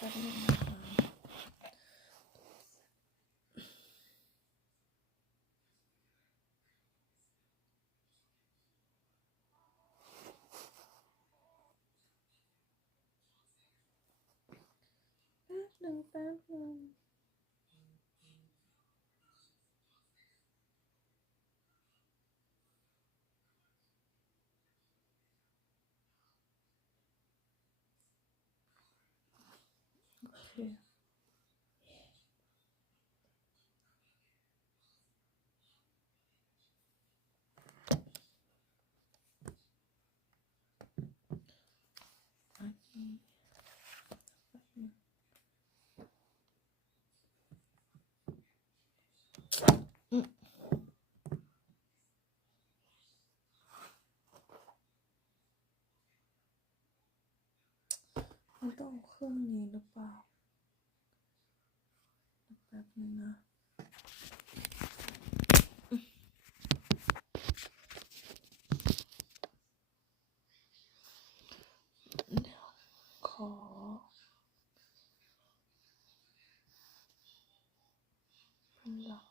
ป๊บนึงนะคะแป๊บนึงโอเคอันนี้มันต้องเครื่องนี้หรือเปล่าแป๊บนึงนะเดี๋ยวขอเป็นหลัก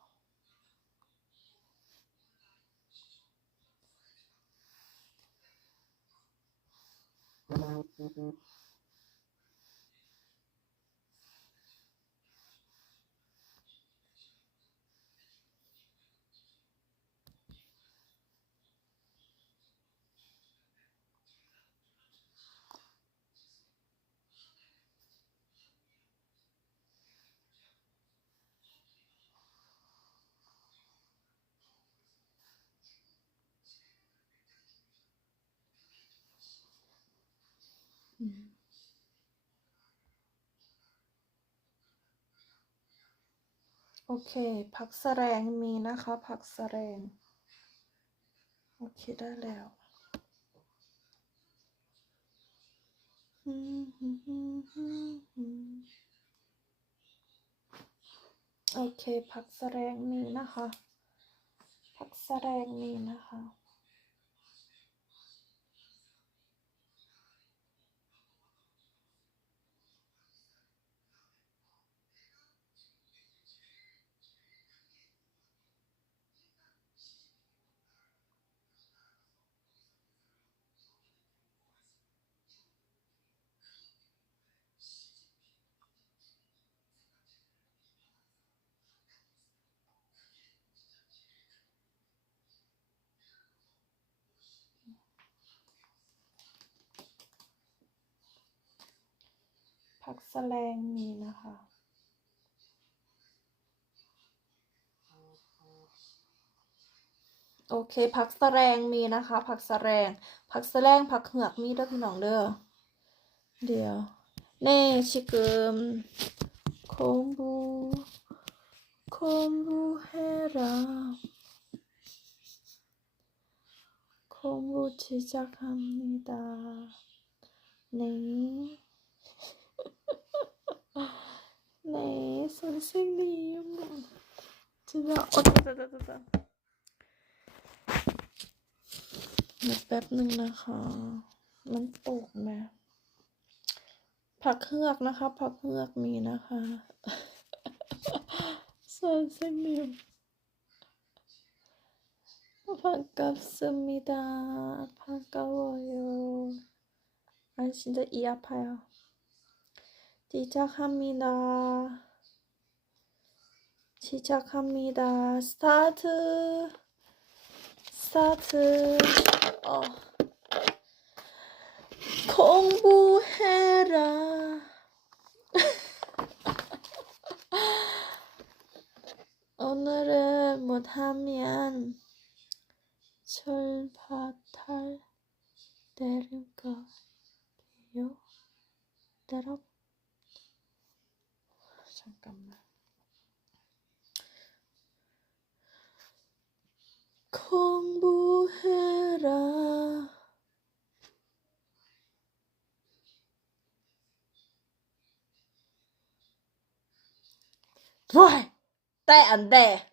โอเคผักสะแรงมีนะคะผักสะแรงโอเคได้แล้วโอเคผักสะแรงมีนะคะผักสะแรงมีนะคะผักสะแรงมีนะคะโอเคผักสะแรงมีนะคะผักสะแรงผักสะแรงผักเหือกมีเด้อพี่น้องเด้อเดี๋ยว네 지금 공부해라 공부 시작합니다 네 네 선생님 진짜แป๊บนึงนะคะมันตกนะผักเฮือกนะคะผักเฮือกมีนะคะ선생님 반갑습니다. 반가워요. 아, 진짜 이 아파요. 시작합니다. 시작합니다. 스타트. 스타트. 공부해라. 오늘은 못하면 철바탈 내릴 거예요. 내려. 잠깐만. 공부해라. 와, 안 돼.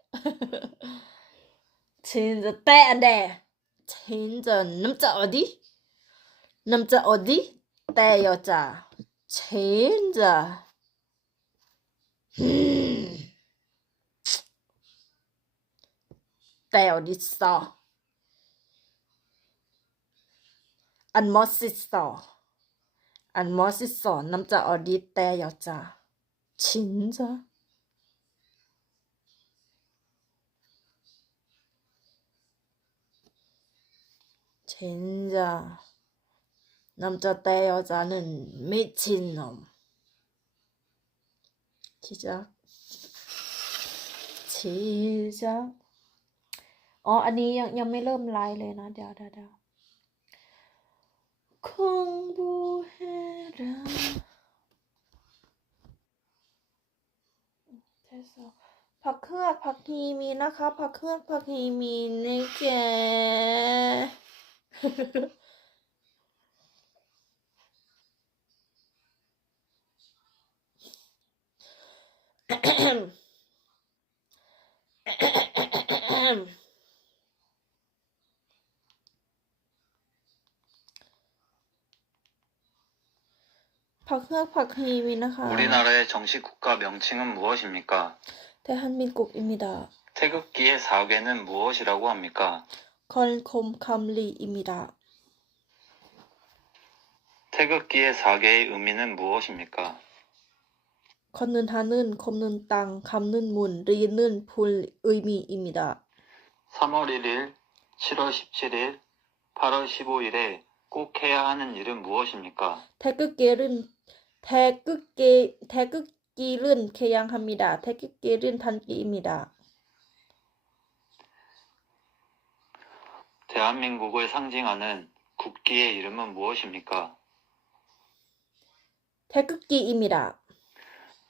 진짜 안 돼. 진짜 남자 어디? 남자 어디? 때 여자. 진짜 때 어딨어? 안 멋있어. 안 멋있어. 남자 어디 때 여자. 진짜? 진짜. 남자 때 여자는 미친놈. 시작. 시작. อันนี้ยังไม่เริ่มไลฟ์เลยนะ เดี๋ยว공부해라. 됐어. 박흥학 박희미นะคะ 박흥학 박희미에게 박흥학 박희미นะคะ 우리나라의 정식 국가 명칭은 무엇입니까? 대한민국입니다. 태극기의 4개는 무엇이라고 합니까? 건콤캄리입니다. 태극기의 4개의 의미는 무엇입니까? 걷는 하늘, 걷는 땅, 갚는 문, 리는 불 의미입니다. 3월 1일, 7월 17일, 8월 15일에 꼭 해야 하는 일은 무엇입니까? 태극기를 개양합니다. 태극기는 단기입니다. 대한민국을 상징하는 국기의 이름은 무엇입니까? 태극기입니다.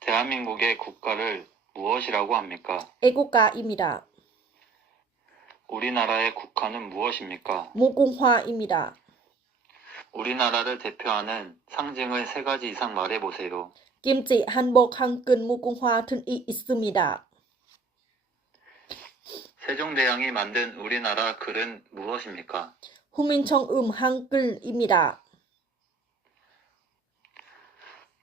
대한민국의 국가를 무엇이라고 합니까? 애국가입니다. 우리나라의 국화는 무엇입니까? 무궁화입니다. 우리나라를 대표하는 상징을 3가지 이상 말해보세요. 김치, 한복, 한끈, 무궁화 등이 있습니다. 세종대왕이 만든 우리나라 글은 무엇입니까? 후민청음 한글입니다.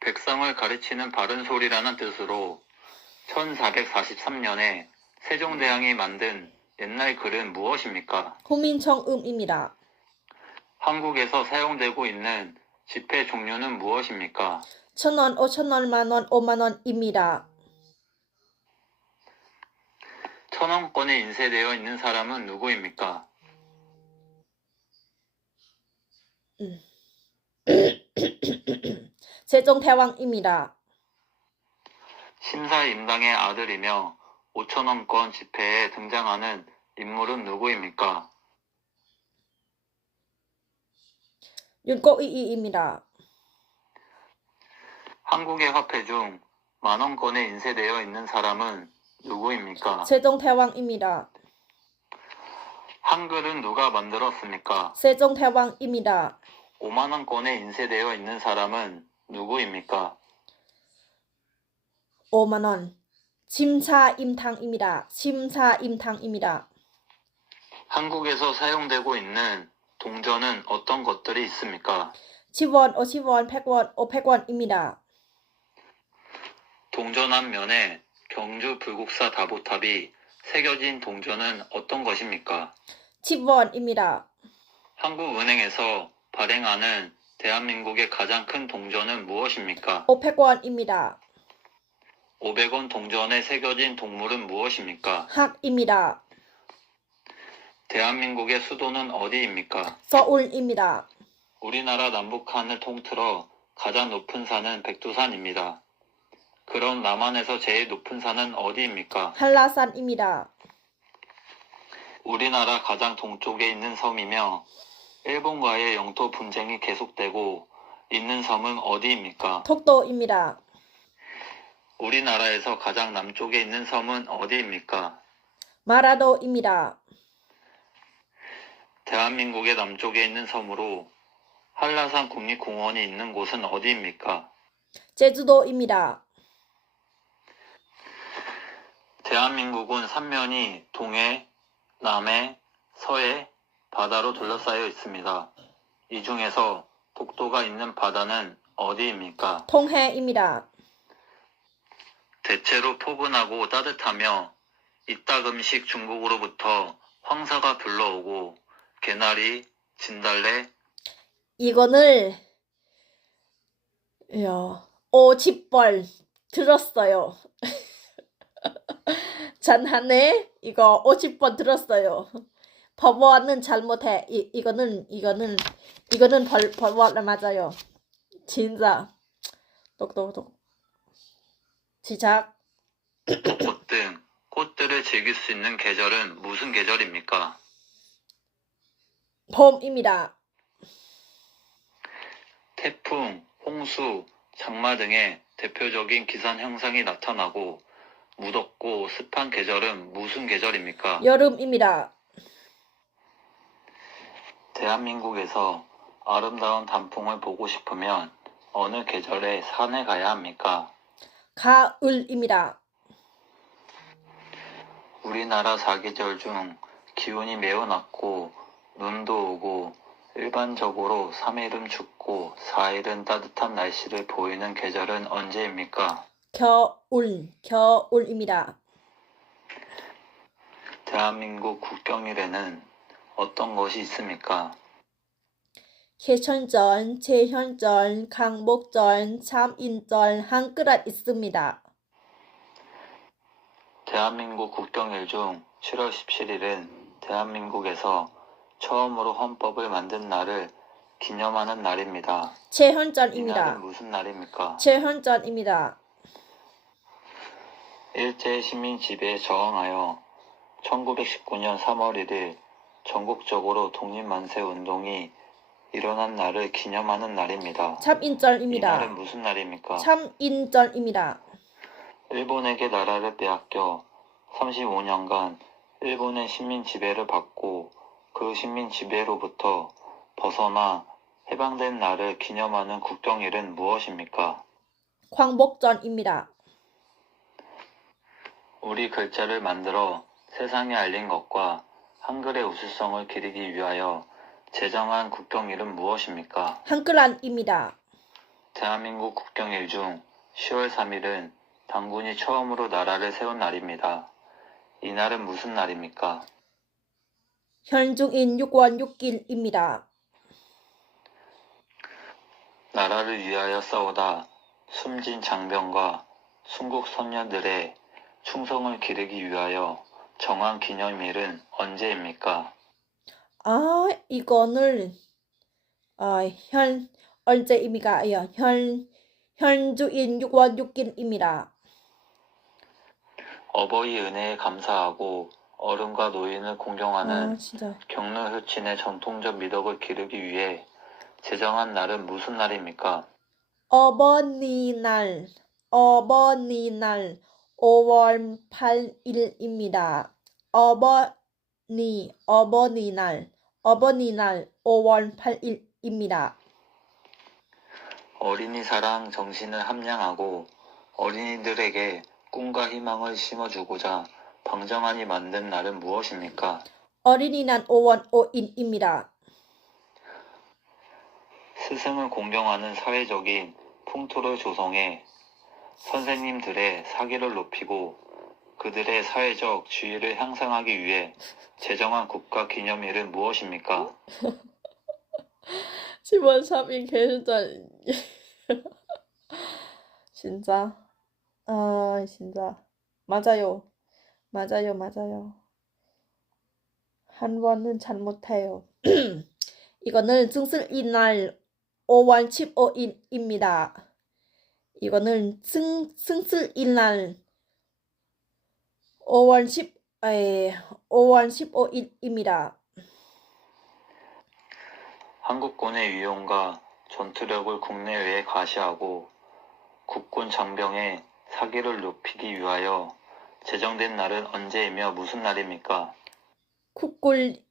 백성을 가르치는 바른 소리라는 뜻으로 1443년에 세종대왕이 만든 옛날 글은 무엇입니까? 후민청음입니다. 한국에서 사용되고 있는 지폐 종류는 무엇입니까? 1,000원, 5,000원, 만원, 5만원입니다. 1,000원권에 인쇄되어 있는 사람은 누구입니까? 세종대왕입니다. 심사임당의 아들이며 5,000원권 지폐에 등장하는 인물은 누구입니까? 윤꼬이입니다. 한국의 화폐 중 만원권에 인쇄되어 있는 사람은 누구입니까? 세종대왕입니다. 한글은 누가 만들었습니까? 세종대왕입니다. 5만원권에 인쇄되어 있는 사람은 누구입니까? 5만원. 심사임당입니다. 심사임당입니다. 한국에서 사용되고 있는 동전은 어떤 것들이 있습니까? 10원, 50원, 100원, 500원입니다. 동전 한 면에 경주 불국사 다보탑이 새겨진 동전은 어떤 것입니까? 10원입니다. 한국은행에서 발행하는 대한민국의 가장 큰 동전은 무엇입니까? 500원입니다. 500원 동전에 새겨진 동물은 무엇입니까? 학입니다. 대한민국의 수도는 어디입니까? 서울입니다. 우리나라 남북한을 통틀어 가장 높은 산은 백두산입니다. 그럼 남한에서 제일 높은 산은 어디입니까? 한라산입니다. 우리나라 가장 동쪽에 있는 섬이며 일본과의 영토 분쟁이 계속되고 있는 섬은 어디입니까? 독도입니다. 우리나라에서 가장 남쪽에 있는 섬은 어디입니까? 마라도입니다. 대한민국의 남쪽에 있는 섬으로 한라산 국립공원이 있는 곳은 어디입니까? 제주도입니다. 대한민국은 삼면이 동해, 남해, 서해, 바다로 둘러싸여 있습니다. 이 중에서 독도가 있는 바다는 어디입니까? 통해입니다. 대체로 포근하고 따뜻하며 이딱 음식 중국으로부터 황사가 불러오고 개나리, 진달래, 이거를 50번 들었어요. 잔하네 이거 50번 들었어요. 버버는 잘못해. 이거는 버버 맞아요. 진짜 똑똑똑. 시작. 벚꽃 등 꽃들을 즐길 수 있는 계절은 무슨 계절입니까? 봄입니다. 태풍, 홍수, 장마 등의 대표적인 기상 현상이 나타나고 무덥고 습한 계절은 무슨 계절입니까? 여름입니다. 대한민국에서 아름다운 단풍을 보고 싶으면 어느 계절에 산에 가야 합니까? 가을입니다. 우리나라 사계절 중 기온이 매우 낮고 눈도 오고 일반적으로 3일은 춥고 4일은 따뜻한 날씨를 보이는 계절은 언제입니까? 겨울입니다. 대한민국 국경일에는 어떤 것이 있습니까? 개천절, 제현절, 강복절, 참인절, 한글날 있습니다. 대한민국 국경일 중 7월 17일은 대한민국에서 처음으로 헌법을 만든 날을 기념하는 날입니다. 이날은 제헌절입니다. 무슨 날입니까? 제헌절입니다. 일제 시민 지배에 저항하여 1919년 3월 1일 전국적으로 독립만세 운동이 일어난 날을 기념하는 날입니다. 참인절입니다. 이날은 무슨 날입니까? 참인절입니다. 일본에게 나라를 빼앗겨 35년간 일본의 식민 지배를 받고 그 식민 지배로부터 벗어나 해방된 날을 기념하는 국경일은 무엇입니까? 광복절입니다. 우리 글자를 만들어 세상에 알린 것과 한글의 우수성을 기리기 위하여 제정한 국경일은 무엇입니까? 한글날입니다. 대한민국 국경일 중 10월 3일은 당군이 처음으로 나라를 세운 날입니다. 이 날은 무슨 날입니까? 현중인 6월 6일입니다. 나라를 위하여 싸우다 숨진 장병과 순국 선녀들의 충성을 기리기 위하여 정한 기념일은 언제입니까? 이거는 언제입니까? 현주인 6월 6일입니다. 어버이 은혜에 감사하고 어른과 노인을 공경하는 진짜. 경로 효친의 전통적 미덕을 기르기 위해 제정한 날은 무슨 날입니까? 어버이날 5월 8일입니다. 어버이날 5월 8일입니다. 어린이 사랑 정신을 함양하고 어린이들에게 꿈과 희망을 심어주고자 방정환이 만든 날은 무엇입니까? 어린이날 5월 5일입니다. 스승을 공경하는 사회적인 풍토를 조성해 선생님들의 사기를 높이고 그들의 사회적 지위를 향상하기 위해 제정한 국가 기념일은 무엇입니까? 10월 3일 개천절. 진짜. 진짜. 맞아요. 한 번은 잘못해요. 이거는 승슬이날 5월 15일입니다. 이거는 승슬이날 5월 15일입니다. 한국군의 위용과 전투력을 국내외에 가시하고 국군 장병의 사기를 높이기 위하여 제정된 날은 언제이며 무슨 날입니까? 국군이날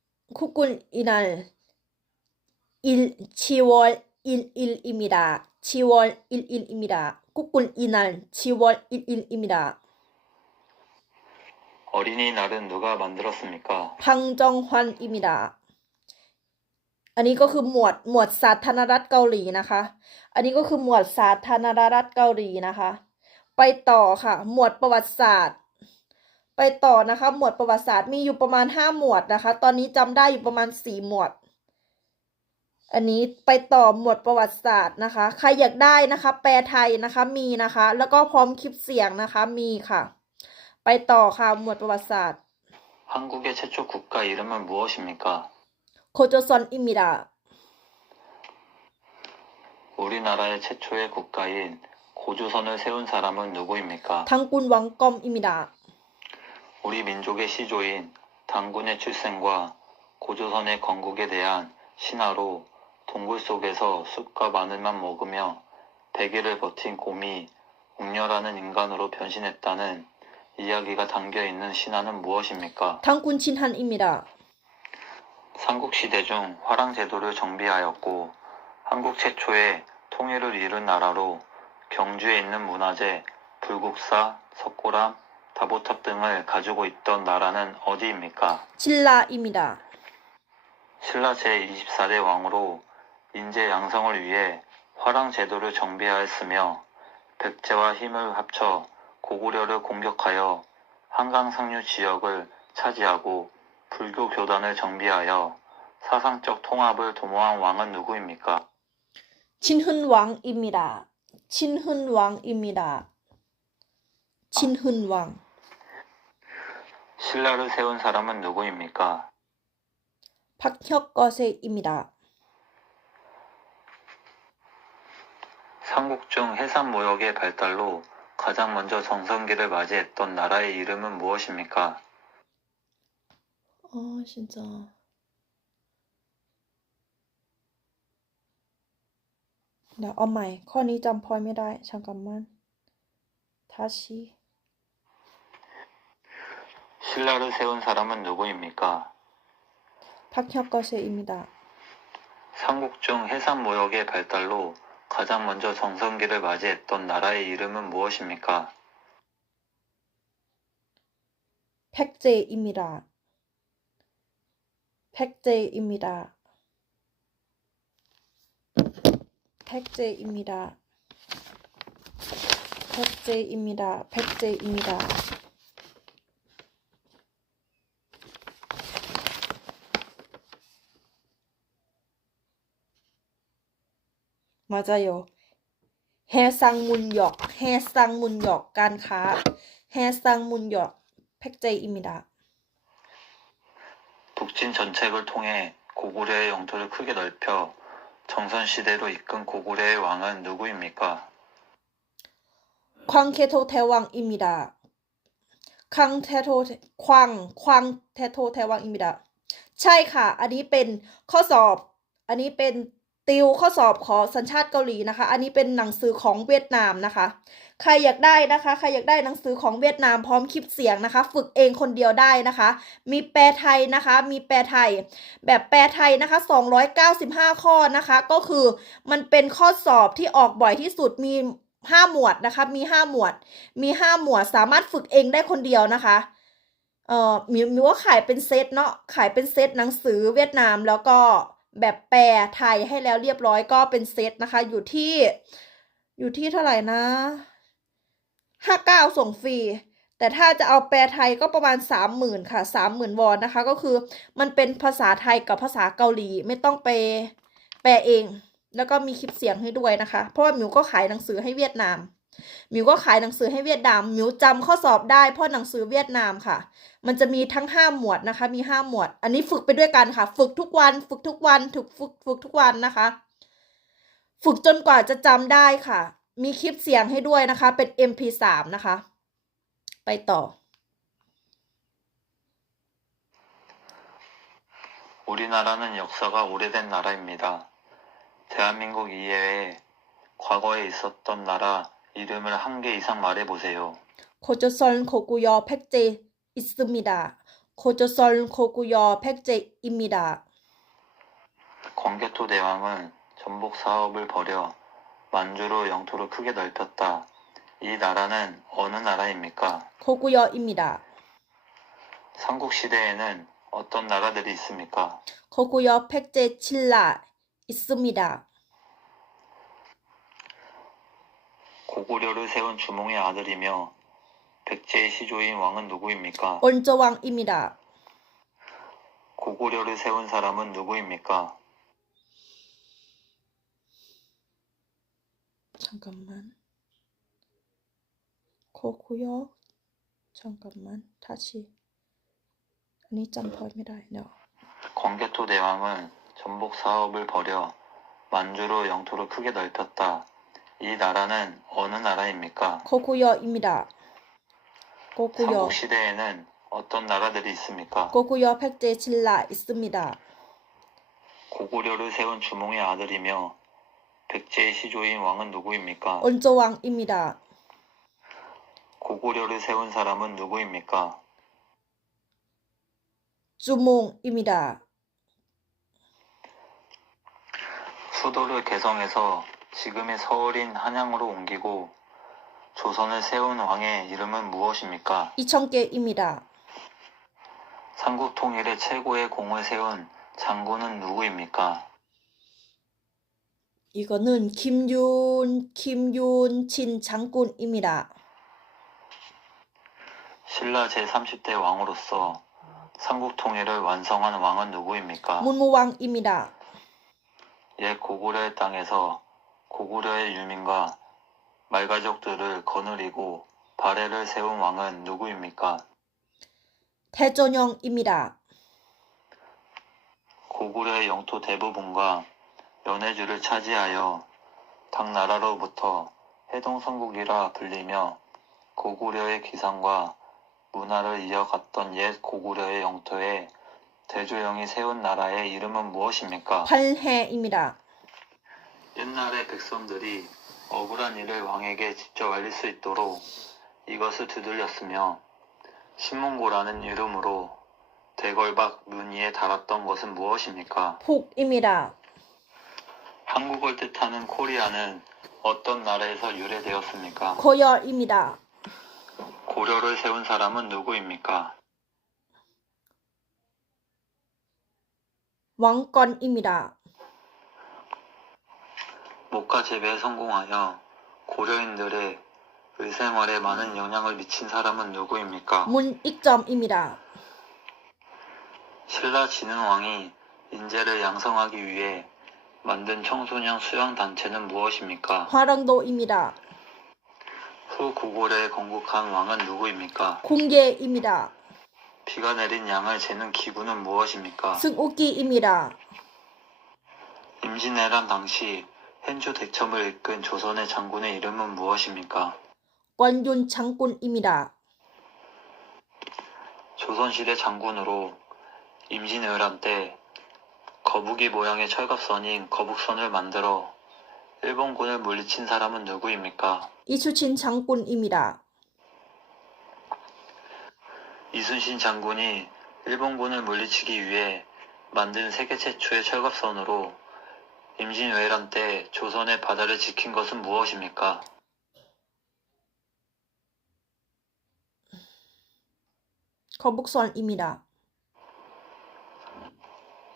10월 1일입니다. 10월 1일입니다. 국군이날 10월 1일입니다. 어린이날은 누가 만들었습니까? 황정환입니다. อันนี้ก็คือหมวดสาธารณรัฐเกาหลีนะคะ อันนี้ก็คือหมวดสาธารณรัฐเกาหลีนะคะ ไปต่อค่ะ หมวดประวัติศาสตร์ ไปต่อนะคะ หมวดประวัติศาสตร์มีอยู่ประมาณ5 หมวดนะคะ ตอนนี้จำได้อยู่ประมาณ4 หมวด อันนี้ไปต่อหมวดประวัติศาสตร์นะคะ ใครอยากได้นะคะ แปลไทยนะคะ มีนะคะ แล้วก็พร้อมคลิปเสียงนะคะ มีค่ะ ไปต่อค่ะ หมวดประวัติศาสตร์ 한국의 최초 국가 이름은 무엇입니까? 고조선입니다. 우리나라의 최초의 국가인 고조선을 세운 사람은 누구입니까? 당군 왕검입니다. 우리 민족의 시조인 당군의 출생과 고조선의 건국에 대한 신화로 동굴 속에서 쑥과 마늘만 먹으며 100일을 버틴 곰이 옥녀라는 인간으로 변신했다는 이야기가 담겨있는 신화는 무엇입니까? 당군 진한입니다. 삼국시대 중 화랑제도를 정비하였고 한국 최초의 통일을 이룬 나라로 경주에 있는 문화재 불국사, 석고람, 다보탑 등을 가지고 있던 나라는 어디입니까? 신라입니다. 신라 제24대 왕으로 인재 양성을 위해 화랑제도를 정비하였으며 백제와 힘을 합쳐 고구려를 공격하여 한강 상류 지역을 차지하고 불교 교단을 정비하여 사상적 통합을 도모한 왕은 누구입니까? 진훈왕입니다. 진훈왕입니다. 진훈왕. 신라를 세운 사람은 누구입니까? 박혁거세입니다. 삼국 중 해산무역의 발달로 가장 먼저 정성기를 맞이했던 나라의 이름은 무엇입니까? 진짜. 나 엄마의 커니 점퍼입니다. 잠깐만. 다시. 신라를 세운 사람은 누구입니까? 박혁거세입니다. 삼국 중 해산무역의 발달로 가장 먼저 정성기를 맞이했던 나라의 이름은 무엇입니까? 백제입니다. 백제입니다. 백제입니다. 백제입니다. 백제입니다. 맞아요. 해상문역, 해상문역, การค้า 해상문역, 백제입니다. 북진 전책을 통해 고구려의 영토를 크게 넓혀 정선시대로 이끈 고구려의 왕은 누구입니까? 광태토 대왕입니다. 광태토 대왕입니다. ใช่ค่ะ อันนี้เป็นข้อสอบ อันนี้เป็นติวข้อสอบขอสัญชาติเกาหลีนะคะ อันนี้เป็นหนังสือของเวียดนามนะคะ ใครอยากได้นะคะ ใครอยากได้หนังสือของเวียดนามพร้อมคลิปเสียงนะคะ ฝึกเองคนเดียวได้นะคะ มีแปลไทยนะคะ มีแปลไทย แบบแปลไทยนะคะ295 ข้อนะคะ ก็คือมันเป็นข้อสอบที่ออกบ่อยที่สุด มี5 หมวดนะคะ มี5 หมวด มี5 หมวด สามารถฝึกเองได้คนเดียวนะคะ มิวว่าขายเป็นเซตเนาะ ขายเป็นเซตหนังสือเวียดนาม แล้วก็แบบแปลไทยให้แล้วเรียบร้อยก็เป็นเซตนะคะ อยู่ที่เท่าไหร่นะ 59 ส่งฟรี แต่ถ้าจะเอาแปลไทยก็ประมาณ 30,000 ค่ะ 30,000 วอนนะคะ ก็คือมันเป็นภาษาไทยกับภาษาเกาหลี ไม่ต้องไปแปลเอง แล้วก็มีคลิปเสียงให้ด้วยนะคะ เพราะว่ามิวก็ขายหนังสือให้เวียดนาม มิวก็ขายหนังสือให้เวียดนาม มิวจำข้อสอบได้เพราะหนังสือเวียดนามค่ะ มันจะมีทั้ง5 หมวดนะคะ มี5 หมวด อันนี้ฝึกไปด้วยกันค่ะ ฝึกทุกวัน ฝึกทุกวันฝึกทุกวันนะคะ ฝึกจนกว่าจะจำได้ค่ะ มีคลิปเสียงให้ด้วยนะคะ เป็น MP3 นะคะ ไปต่อ 우리나라는 역사가 오래된 나라입니다. 대한민국 이외에 과거에 있었던 나라 이름을 한 개 이상 말해보세요. 고조선 고구려 백제 있습니다. 고조선 고구려 백제입니다. 광개토 대왕은 전복 사업을 벌여 만주로 영토를 크게 넓혔다. 이 나라는 어느 나라입니까? 고구려입니다. 삼국시대에는 어떤 나라들이 있습니까? 고구려 백제 신라 있습니다. 고구려를 세운 주몽의 아들이며 백제의 시조인 왕은 누구입니까? 온저왕입니다. 고구려를 세운 사람은 누구입니까? 잠깐만. 고구려. 잠깐만. 다시. 아니 점퍼입니다. No. 광개토 대왕은 전복 사업을 벌여 만주로 영토를 크게 넓혔다. 이 나라는 어느 나라입니까? 고구려입니다. 고구려. 삼국시대에는 어떤 나라들이 있습니까? 고구려 백제 신라 있습니다. 고구려를 세운 주몽의 아들이며 백제의 시조인 왕은 누구입니까? 온저왕입니다. 고구려를 세운 사람은 누구입니까? 주몽입니다. 수도를 개성에서 지금의 서울인 한양으로 옮기고 조선을 세운 왕의 이름은 무엇입니까? 이청계입니다. 삼국 통일의 최고의 공을 세운 장군은 누구입니까? 이거는 김윤친 장군입니다. 신라 제30대 왕으로서 삼국 통일을 완성한 왕은 누구입니까? 문무왕입니다. 옛 고구려의 땅에서 고구려의 유민과 말가족들을 거느리고 발해를 세운 왕은 누구입니까? 태전형입니다. 고구려의 영토 대부분과 연해주를 차지하여 당나라로부터 해동성국이라 불리며 고구려의 기상과 문화를 이어갔던 옛 고구려의 영토에 대조영이 세운 나라의 이름은 무엇입니까? 팔해입니다. 옛날의 백성들이 억울한 일을 왕에게 직접 알릴 수 있도록 이것을 두들렸으며 신문고라는 이름으로 대궐박 문 위에 달았던 것은 무엇입니까? 폭입니다. 한국을 뜻하는 코리아는 어떤 나라에서 유래되었습니까? 고열입니다. 고려를 세운 사람은 누구입니까? 왕건입니다. 목화 재배에 성공하여 고려인들의 의생활에 많은 영향을 미친 사람은 누구입니까? 문익점입니다. 신라 진흥왕이 인재를 양성하기 위해 만든 청소년 수양단체는 무엇입니까? 화랑도입니다. 후 고구려에 건국한 왕은 누구입니까? 공계입니다. 비가 내린 양을 재는 기구는 무엇입니까? 승우기입니다. 임진왜란 당시 hen조 대첩을 이끈 조선의 장군의 이름은 무엇입니까? 권윤 장군입니다. 조선시대 장군으로 임진왜란 때 거북이 모양의 철갑선인 거북선을 만들어 일본군을 물리친 사람은 누구입니까? 이수친 장군입니다. 이순신 장군이 일본군을 물리치기 위해 만든 세계 최초의 철갑선으로 임진왜란 때 조선의 바다를 지킨 것은 무엇입니까? 거북선입니다.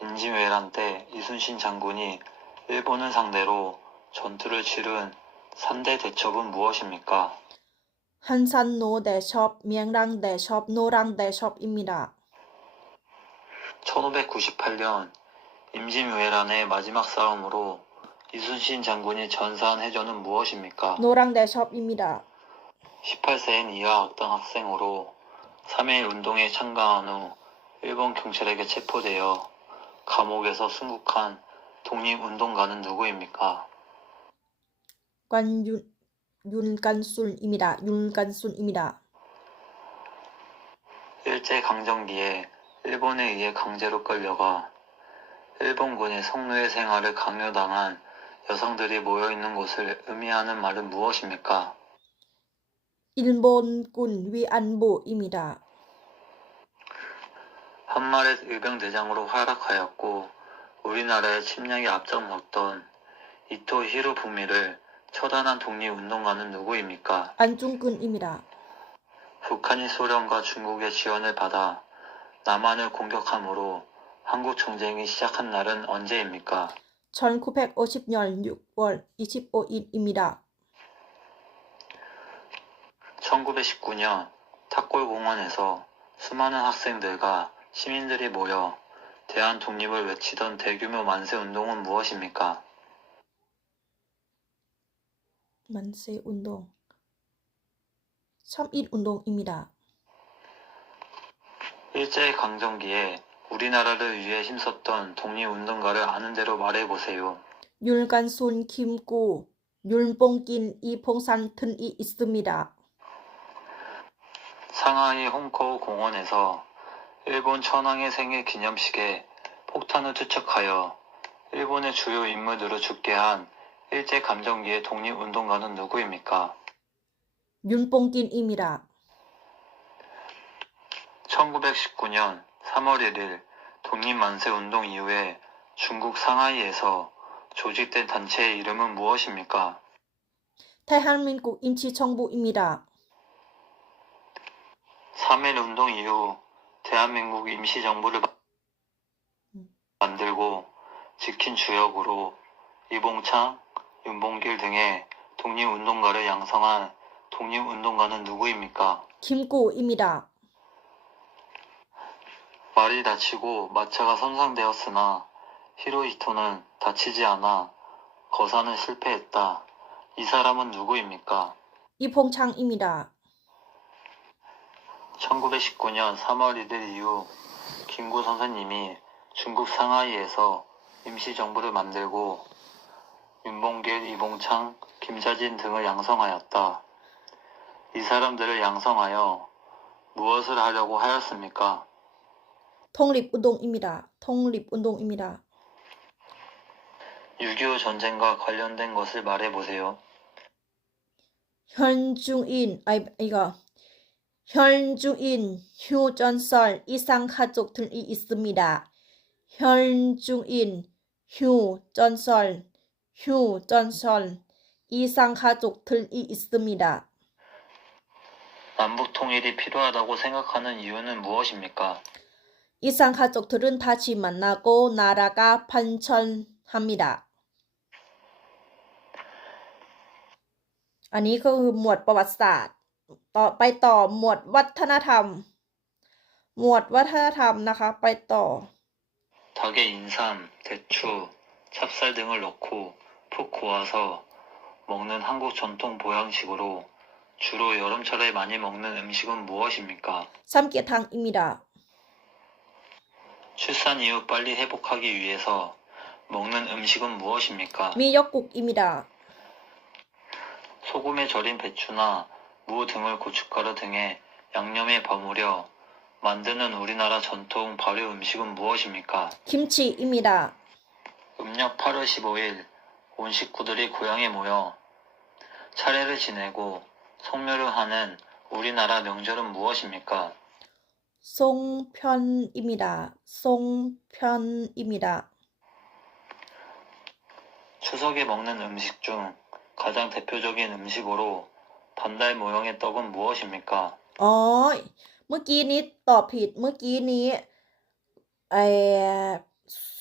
임진왜란 때 이순신 장군이 일본을 상대로 전투를 치른 3대 대첩은 무엇입니까? 한산노 대첩, 명랑 대첩, 노랑 대첩입니다. 1598년 임진왜란의 마지막 싸움으로 이순신 장군이 전사한 해전은 무엇입니까? 노랑 대첩입니다. 18세인 이하 악당 학생으로 3.1 운동에 참가한 후 일본 경찰에게 체포되어 감옥에서 순국한 독립운동가는 누구입니까? 윤간순입니다. 윤간순입니다. 일제강점기에 일본에 의해 강제로 끌려가 일본군의 성노예 생활을 강요당한 여성들이 모여있는 곳을 의미하는 말은 무엇입니까? 일본군 위안부입니다. 한말의 의병대장으로 활약하였고 우리나라의 침략에 앞장섰던 이토 히로부미를 처단한 독립운동가는 누구입니까? 안중근입니다. 북한이 소련과 중국의 지원을 받아 남한을 공격함으로 한국 전쟁이 시작한 날은 언제입니까? 1950년 6월 25일입니다. 1919년 탑골공원에서 수많은 학생들과 시민들이 모여 대한 독립을 외치던 대규모 만세 운동은 무엇입니까? 만세 운동. 3.1 운동입니다. 일제강점기에 우리나라를 위해 힘썼던 독립운동가를 아는 대로 말해보세요. 율간순, 김구, 율봉긴, 이봉산 등이 있습니다. 상하이 홍커우 공원에서 일본 천황의 생일 기념식에 폭탄을 투척하여 일본의 주요 인물들을 죽게 한 일제감정기의 독립운동가는 누구입니까? 윤봉긴입니다. 1919년 3월 1일 독립만세운동 이후에 중국 상하이에서 조직된 단체의 이름은 무엇입니까? 대한민국 임시정부입니다. 3.1 운동 이후 대한민국 임시정부를 만들고 지킨 주역으로 이봉창, 윤봉길 등의 독립운동가를 양성한 독립운동가는 누구입니까? 김구입니다. 말이 다치고 마차가 손상되었으나 히로히토는 다치지 않아 거사는 실패했다. 이 사람은 누구입니까? 이봉창입니다. 1919년 3월 1일 이후 김구 선생님이 중국 상하이에서 임시정부를 만들고 윤봉길, 이봉창, 김자진 등을 양성하였다. 이 사람들을 양성하여 무엇을 하려고 하였습니까? 독립운동입니다. 독립운동입니다. 6.25 전쟁과 관련된 것을 말해보세요. 현중인, 현중인, 휴전설, 이상가족들이 있습니다. 현중인, 휴전설, 이상가족들이 있습니다. 남북 통일이 필요하다고 생각하는 이유는 무엇입니까? 이상가족들은 다시 만나고 나라가 발전합니다. อันนี้ก็คือหมวดประวัติศาสตร์ต่อหมวดวัฒนธรรมนะคะ ไปต่อ 닭에 인삼, 대추, 찹쌀 등을 넣고 푹 고아서 먹는 한국 전통 보양식으로 주로 여름철에 많이 먹는 음식은 무엇입니까? 삼계탕입니다. 출산 이후 빨리 회복하기 위해서 먹는 음식은 무엇입니까? 미역국입니다. 소금에 절인 배추나 무 등을 고춧가루 등의 양념에 버무려 만드는 우리나라 전통 발효 음식은 무엇입니까? 김치입니다. 음력 8월 15일 온 식구들이 고향에 모여 차례를 지내고 성묘를 하는 우리나라 명절은 무엇입니까? 송편입니다. 추석에 먹는 음식 중 가장 대표적인 음식으로 반달 모형의 떡은 무엇입니까? อ๋อ เมื่อกี้นี้ตอบผิด เมื่อกี้นี้ไอ้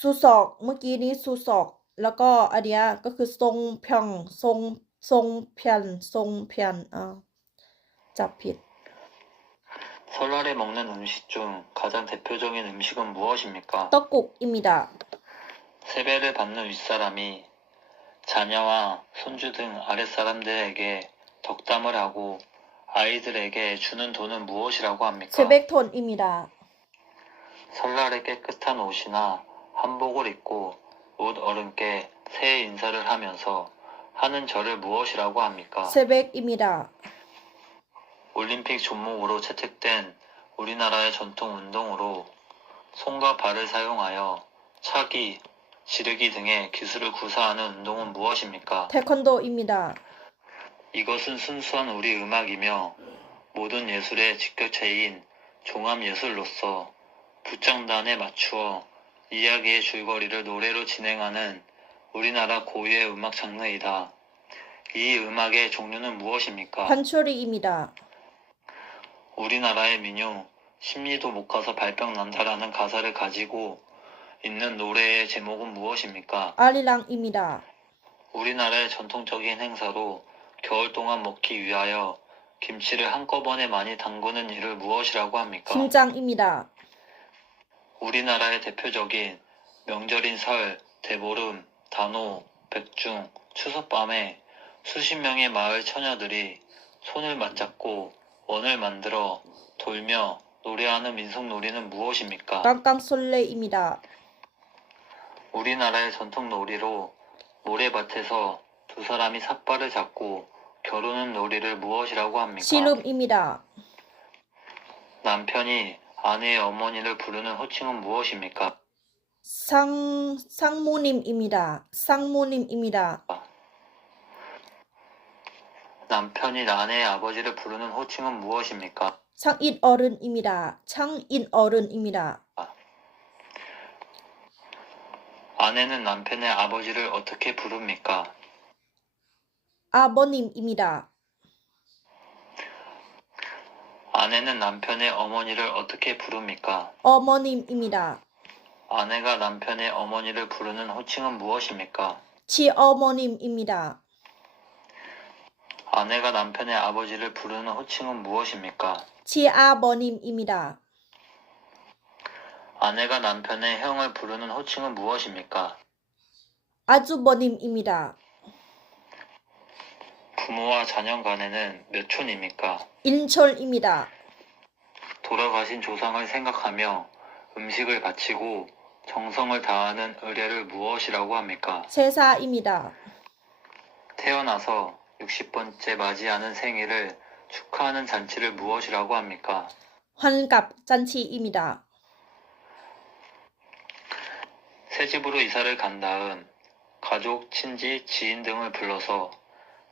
ซูซอก เมื่อกี้นี้ซูซอก แล้วก็อันเนี้ยก็คือทรงเพียงทรงเพียนจับผิด 설날에 먹는 음식 중 가장 대표적인 음식은 무엇입니까? 떡국입니다. 세배를 받는 윗사람이 자녀와 손주 등 아랫사람들에게 덕담을 하고 아이들에게 주는 돈은 무엇이라고 합니까? 세백톤입니다. 설날에 깨끗한 옷이나 한복을 입고 옷 어른께 새해 인사를 하면서 하는 절을 무엇이라고 합니까? 세백입니다. 올림픽 종목으로 채택된 우리나라의 전통 운동으로 손과 발을 사용하여 차기, 지르기 등의 기술을 구사하는 운동은 무엇입니까? 태권도입니다. 이것은 순수한 우리 음악이며 모든 예술의 직격체인 종합예술로서 부장단에 맞추어 이야기의 줄거리를 노래로 진행하는 우리나라 고유의 음악 장르이다. 이 음악의 종류는 무엇입니까? 판초리입니다. 우리나라의 민요 심리도 못 가서 발병 난다라는 가사를 가지고 있는 노래의 제목은 무엇입니까? 아리랑입니다. 우리나라의 전통적인 행사로 겨울 동안 먹기 위하여 김치를 한꺼번에 많이 담그는 일을 무엇이라고 합니까? 김장입니다. 우리나라의 대표적인 명절인 설, 대보름, 단오, 백중, 추석밤에 수십 명의 마을 처녀들이 손을 맞잡고 원을 만들어 돌며 노래하는 민속놀이는 무엇입니까? 깡깡솔레입니다. 우리나라의 전통 놀이로 모래밭에서 두 사람이 삿발을 잡고 겨루는 놀이를 무엇이라고 합니까? 씨름입니다. 남편이 아내의 어머니를 부르는 호칭은 무엇입니까? 상무님입니다. 상무님입니다. 남편이 아내의 아버지를 부르는 호칭은 무엇입니까? 창인어른입니다. 창인어른입니다. 아내는 남편의 아버지를 어떻게 부릅니까? 아버님입니다. 아내는 남편의 어머니를 어떻게 부릅니까? 어머님입니다. 아내가 남편의 어머니를 부르는 호칭은 무엇입니까? 시어머님입니다. 아내가 남편의 아버지를 부르는 호칭은 무엇입니까? 시아버님입니다. 아내가 남편의 형을 부르는 호칭은 무엇입니까? 아주버님입니다. 부모와 자녀 간에는 몇 촌입니까? 인철입니다. 돌아가신 조상을 생각하며 음식을 바치고 정성을 다하는 의례를 무엇이라고 합니까? 세사입니다. 태어나서 60번째 맞이하는 생일을 축하하는 잔치를 무엇이라고 합니까? 환갑잔치입니다. 새 집으로 이사를 간 다음 가족, 친지, 지인 등을 불러서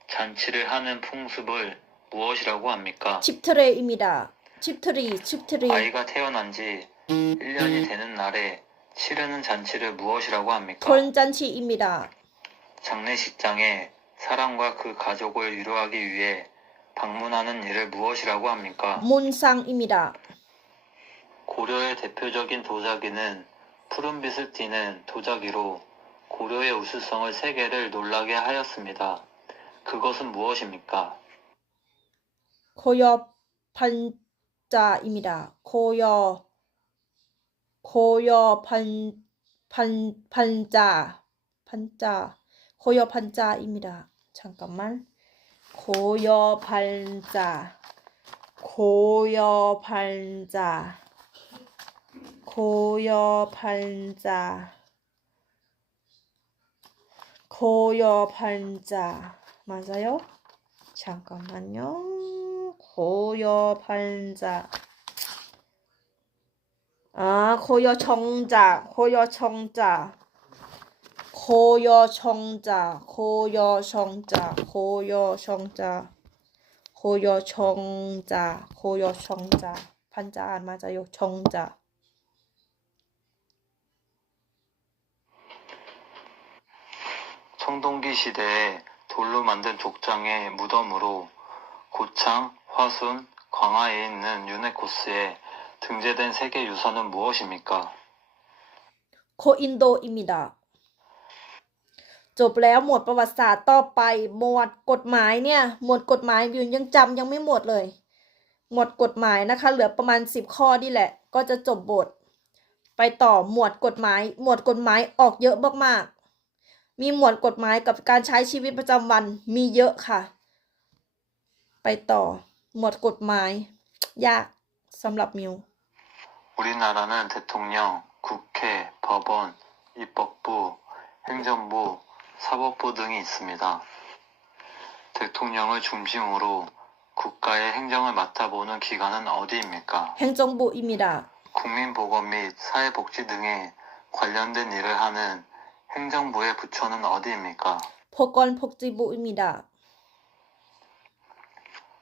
잔치를 하는 풍습을 무엇이라고 합니까? 집트레입니다. 집트리. 아이가 태어난 지 1년이 되는 날에 치르는 잔치를 무엇이라고 합니까? 돌잔치입니다. 장례식장에 사람과 그 가족을 위로하기 위해 방문하는 일을 무엇이라고 합니까? 문상입니다. 고려의 대표적인 도자기는 푸른빛을 띠는 도자기로 고려의 우수성을 세계를 놀라게 하였습니다. 그것은 무엇입니까? 고여판자입니다. 고여판자입니다. 잠깐만. 고여판자. 맞아요? 잠깐만요. 고여판자. 아, 고여청자. 판자 안 맞아요. 청자. 청동기 시대에 돌로 만든 족장의 무덤으로 고창, 화순, 광화에 있는 유네코스에 등재된 세계 유산은 무엇입니까? 고인도입니다. จบแล้วหมวดประวัติศาสตร์ต่อไปหมวดกฎหมายเนี่ยหมวดกฎหมายวิวยังจำยังไม่หมดเลยหมวดกฎหมายนะคะเหลือประมาณ10ข้อนี่แหละก็จะจบบทไปต่อหมวดกฎหมายออกเยอะมากๆมีหมวดกฎหมายกับการใช้ชีวิตประจำวันมีเยอะค่ะไปต่อหมวดกฎหมายยากสำหรับมิว 우리나라는 대통령, 국회, 법원, 입법부, 행정부, 사법부 등이 있습니다. 대통령을 중심으로 국가의 행정을 맡아보는 기관은 어디입니까? 행정부입니다. 국민보건 및 사회복지 등에 관련된 일을 하는 행정부의 부처는 어디입니까? 보건복지부입니다.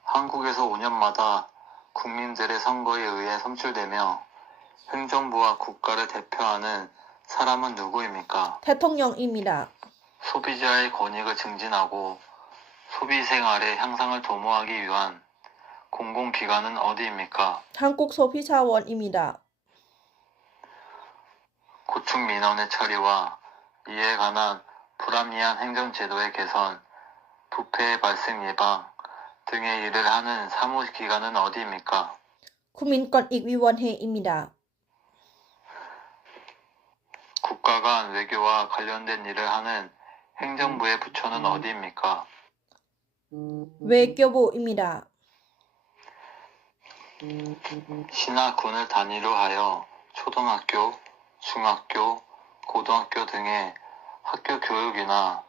한국에서 5년마다 국민들의 선거에 의해 선출되며 행정부와 국가를 대표하는 사람은 누구입니까? 대통령입니다. 소비자의 권익을 증진하고 소비 생활의 향상을 도모하기 위한 공공기관은 어디입니까? 한국소비자원입니다. 고충 민원의 처리와 이에 관한 불합리한 행정제도의 개선, 부패의 발생 예방, 등의 일을 하는 사무기관은 어디입니까? 국민권익위원회입니다. 국가 간 외교와 관련된 일을 하는 행정부의 부처는 어디입니까? 외교부입니다. 시나 군을 단위로 하여 초등학교, 중학교, 고등학교 등의 학교 교육이나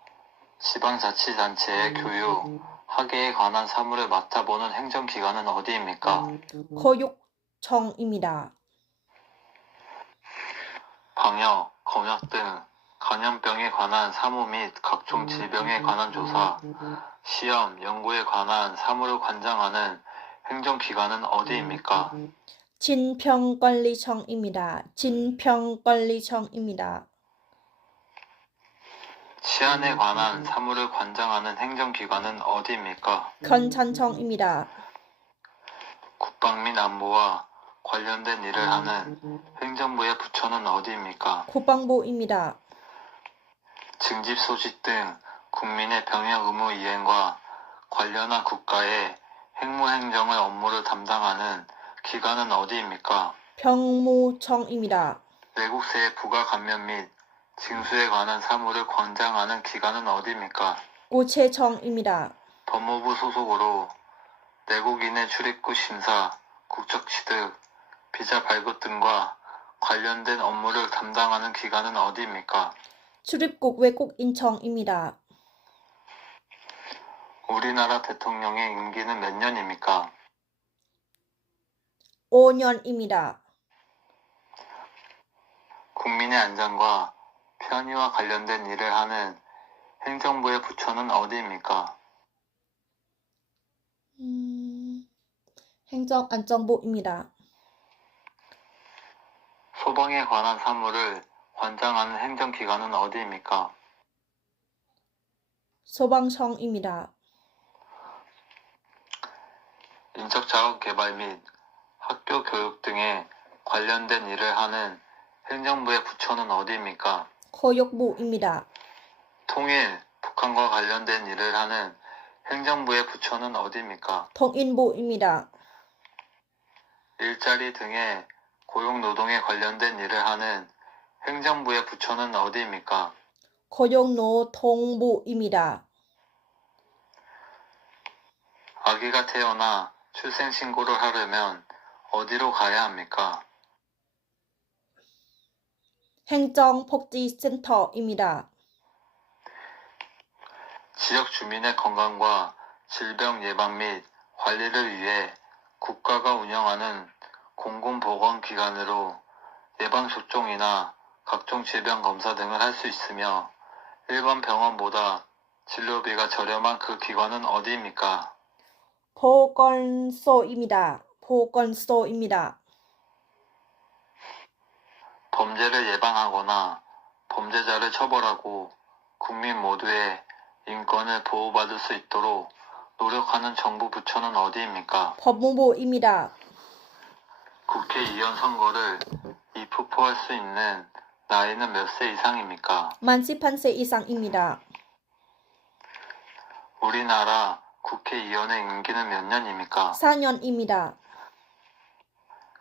지방자치단체의 교육, 학예에 관한 사무를 맡아보는 행정기관은 어디입니까? 교육청입니다. 방역, 검역 등 감염병에 관한 사무 및 각종 질병에 관한 조사, 시험, 연구에 관한 사무를 관장하는 행정기관은 어디입니까? 진평관리청입니다. 진평관리청입니다. 치안에 관한 사무를 관장하는 행정기관은 어디입니까? 경찰청입니다. 국방 및 안보와 관련된 일을 하는 행정부의 부처는 어디입니까? 국방부입니다. 징집 소식 등 국민의 병역 의무 이행과 관련한 국가의 행무행정의 업무를 담당하는 기관은 어디입니까? 병무청입니다. 외국세의 부가 감면 및 징수에 관한 사무를 관장하는 기관은 어디입니까? 우체청입니다. 법무부 소속으로 내국인의 출입국 심사, 국적 취득, 비자 발급 등과 관련된 업무를 담당하는 기관은 어디입니까? 출입국 외국인청입니다. 우리나라 대통령의 임기는 몇 년입니까? 5년입니다. 국민의 안전과 편의와 관련된 일을 하는 행정부의 부처는 어디입니까? 행정안전부입니다. 소방에 관한 사무를 관장하는 행정기관은 어디입니까? 소방청입니다. 인적자원 개발 및 학교 교육 등에 관련된 일을 하는 행정부의 부처는 어디입니까? 교육부입니다. 통일, 북한과 관련된 일을 하는 행정부의 부처는 어디입니까? 통일부입니다. 일자리 등의 고용노동에 관련된 일을 하는 행정부의 부처는 어디입니까? 고용노동부입니다. 아기가 태어나 출생신고를 하려면 어디로 가야 합니까? 행정복지센터입니다. 지역 주민의 건강과 질병 예방 및 관리를 위해 국가가 운영하는 공공보건기관으로 예방접종이나 각종 질병 검사 등을 할 수 있으며 일반 병원보다 진료비가 저렴한 그 기관은 어디입니까? 보건소입니다. 보건소입니다. 범죄를 예방하거나 범죄자를 처벌하고 국민 모두의 인권을 보호받을 수 있도록 노력하는 정부 부처는 어디입니까? 법무부입니다. 국회의원 선거를 입후보할 수 있는 나이는 몇 세 이상입니까? 만 18세 이상입니다. 우리나라 국회의원의 임기는 몇 년입니까? 4년입니다.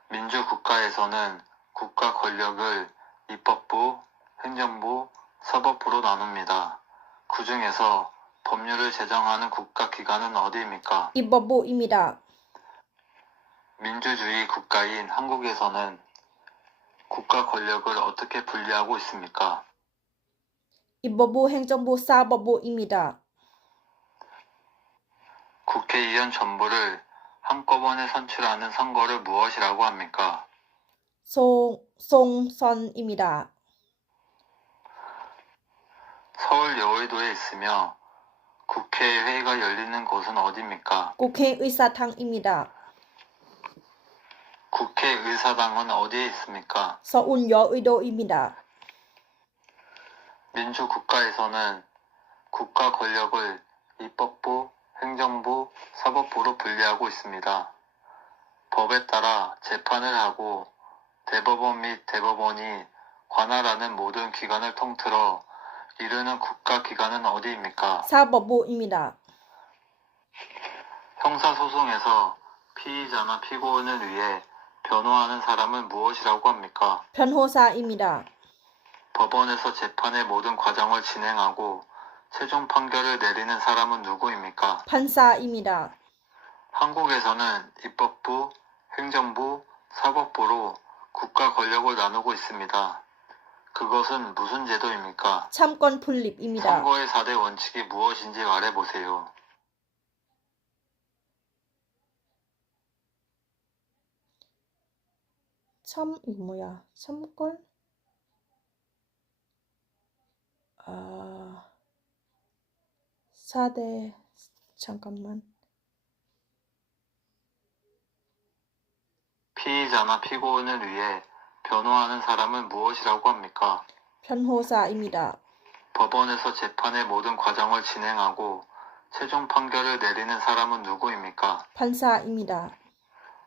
민주국가에서는 국가 권력을 입법부, 행정부, 사법부로 나눕니다. 그 중에서 법률을 제정하는 국가기관은 어디입니까? 입법부입니다. 민주주의 국가인 한국에서는 국가 권력을 어떻게 분리하고 있습니까? 입법부, 행정부, 사법부입니다. 국회의원 전부를 한꺼번에 선출하는 선거를 무엇이라고 합니까? 송선입니다. 서울 여의도에 있으며 국회회의가 열리는 곳은 어디입니까? 국회의사당입니다. 국회의사당은 어디에 있습니까? 서울 여의도입니다. 민주국가에서는 국가 권력을 입법부, 행정부, 사법부로 분리하고 있습니다. 법에 따라 재판을 하고 대법원 및 대법원이 관할하는 모든 기관을 통틀어 이르는 국가기관은 어디입니까? 사법부입니다. 형사소송에서 피의자나 피고인을 위해 변호하는 사람은 무엇이라고 합니까? 변호사입니다. 법원에서 재판의 모든 과정을 진행하고 최종 판결을 내리는 사람은 누구입니까? 판사입니다. 한국에서는 입법부, 행정부, 사법부로 국가 권력을 나누고 있습니다. 그것은 무슨 제도입니까? 참권 분립입니다. 선거의 4대 원칙이 무엇인지 말해보세요. 이거 뭐야? 참권? 사대 잠깐만. 피의자나 피고인을 위해 변호하는 사람은 무엇이라고 합니까? 변호사입니다. 법원에서 재판의 모든 과정을 진행하고 최종 판결을 내리는 사람은 누구입니까? 판사입니다.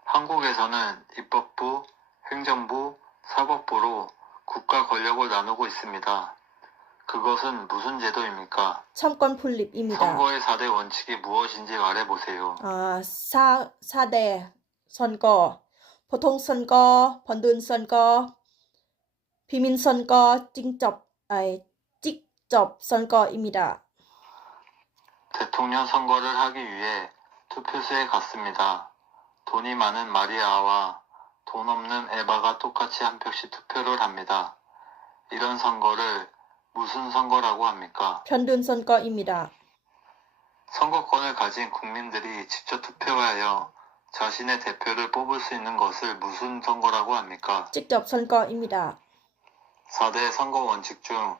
한국에서는 입법부, 행정부, 사법부로 국가 권력을 나누고 있습니다. 그것은 무슨 제도입니까? 참권 분립입니다. 선거의 4대 원칙이 무엇인지 말해보세요. 4대 선거, 보통 선거, 번든 선거, 비밀 선거, 직접 선거입니다. 대통령 선거를 하기 위해 투표소에 갔습니다. 돈이 많은 마리아와 돈 없는 에바가 똑같이 한 표씩 투표를 합니다. 이런 선거를 무슨 선거라고 합니까? 편든 선거입니다. 선거권을 가진 국민들이 직접 투표하여 자신의 대표를 뽑을 수 있는 것을 무슨 선거라고 합니까? 직접 선거입니다. 4대 선거 원칙 중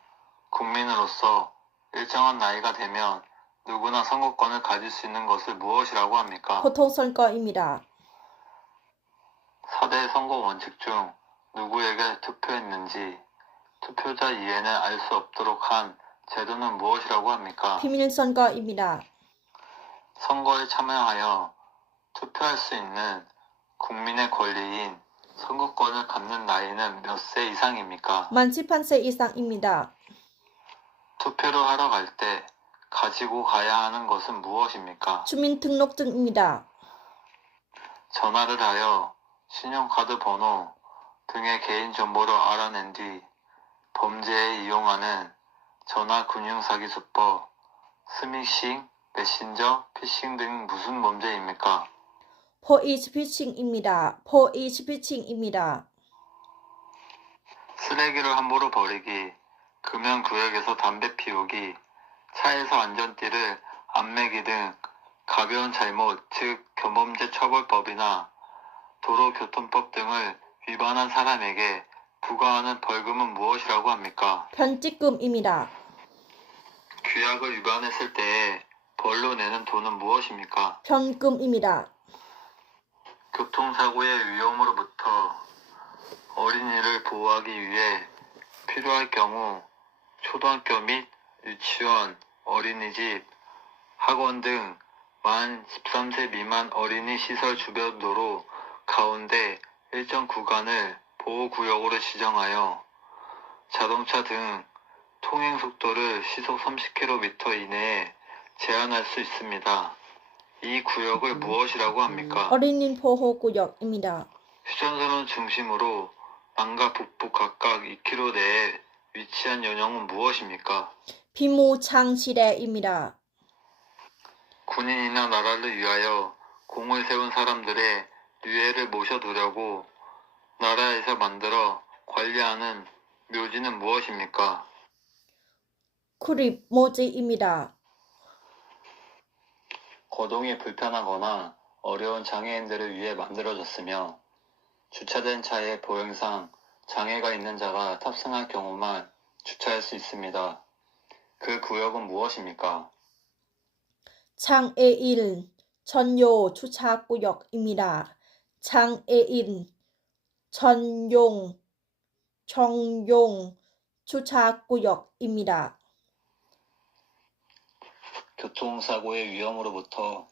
국민으로서 일정한 나이가 되면 누구나 선거권을 가질 수 있는 것을 무엇이라고 합니까? 보통 선거입니다. 4대 선거 원칙 중 누구에게 투표했는지 투표자 이해는 알 수 없도록 한 제도는 무엇이라고 합니까? 비밀 선거입니다. 선거에 참여하여 투표할 수 있는 국민의 권리인 선거권을 갖는 나이는 몇 세 이상입니까? 만 18세 이상입니다. 투표를 하러 갈 때 가지고 가야 하는 것은 무엇입니까? 주민등록증입니다. 전화를 하여 신용카드 번호 등의 개인정보를 알아낸 뒤 범죄에 이용하는 전화금융사기수법, 스미싱, 메신저, 피싱 등 무슨 범죄입니까? 포이스피싱입니다. 포이스피싱입니다. 쓰레기를 함부로 버리기, 금연구역에서 담배 피우기, 차에서 안전띠를 안 매기 등 가벼운 잘못, 즉 경범죄 처벌법이나 도로교통법 등을 위반한 사람에게 부과하는 벌금은 무엇이라고 합니까? 편집금입니다. 규약을 위반했을 때에 벌로 내는 돈은 무엇입니까? 편금입니다. 교통사고의 위험으로부터 어린이를 보호하기 위해 필요할 경우 초등학교 및 유치원, 어린이집, 학원 등 만 13세 미만 어린이 시설 주변 도로 가운데 일정 구간을 보호구역으로 지정하여 자동차 등 통행 속도를 시속 30km 이내에 제한할 수 있습니다. 이 구역을 무엇이라고 합니까? 어린이 보호구역입니다. 휴전선을 중심으로 남과 북부 각각 2km 내에 위치한 연령은 무엇입니까? 비무장지대입니다. 군인이나 나라를 위하여 공을 세운 사람들의 유해를 모셔두려고 나라에서 만들어 관리하는 묘지는 무엇입니까? 구립모지입니다. 거동이 불편하거나 어려운 장애인들을 위해 만들어졌으며 주차된 차에 보행상 장애가 있는 자가 탑승할 경우만 주차할 수 있습니다. 그 구역은 무엇입니까? 장애인 전용 주차구역입니다. 장애인 전용 주차구역입니다. 교통사고의 위험으로부터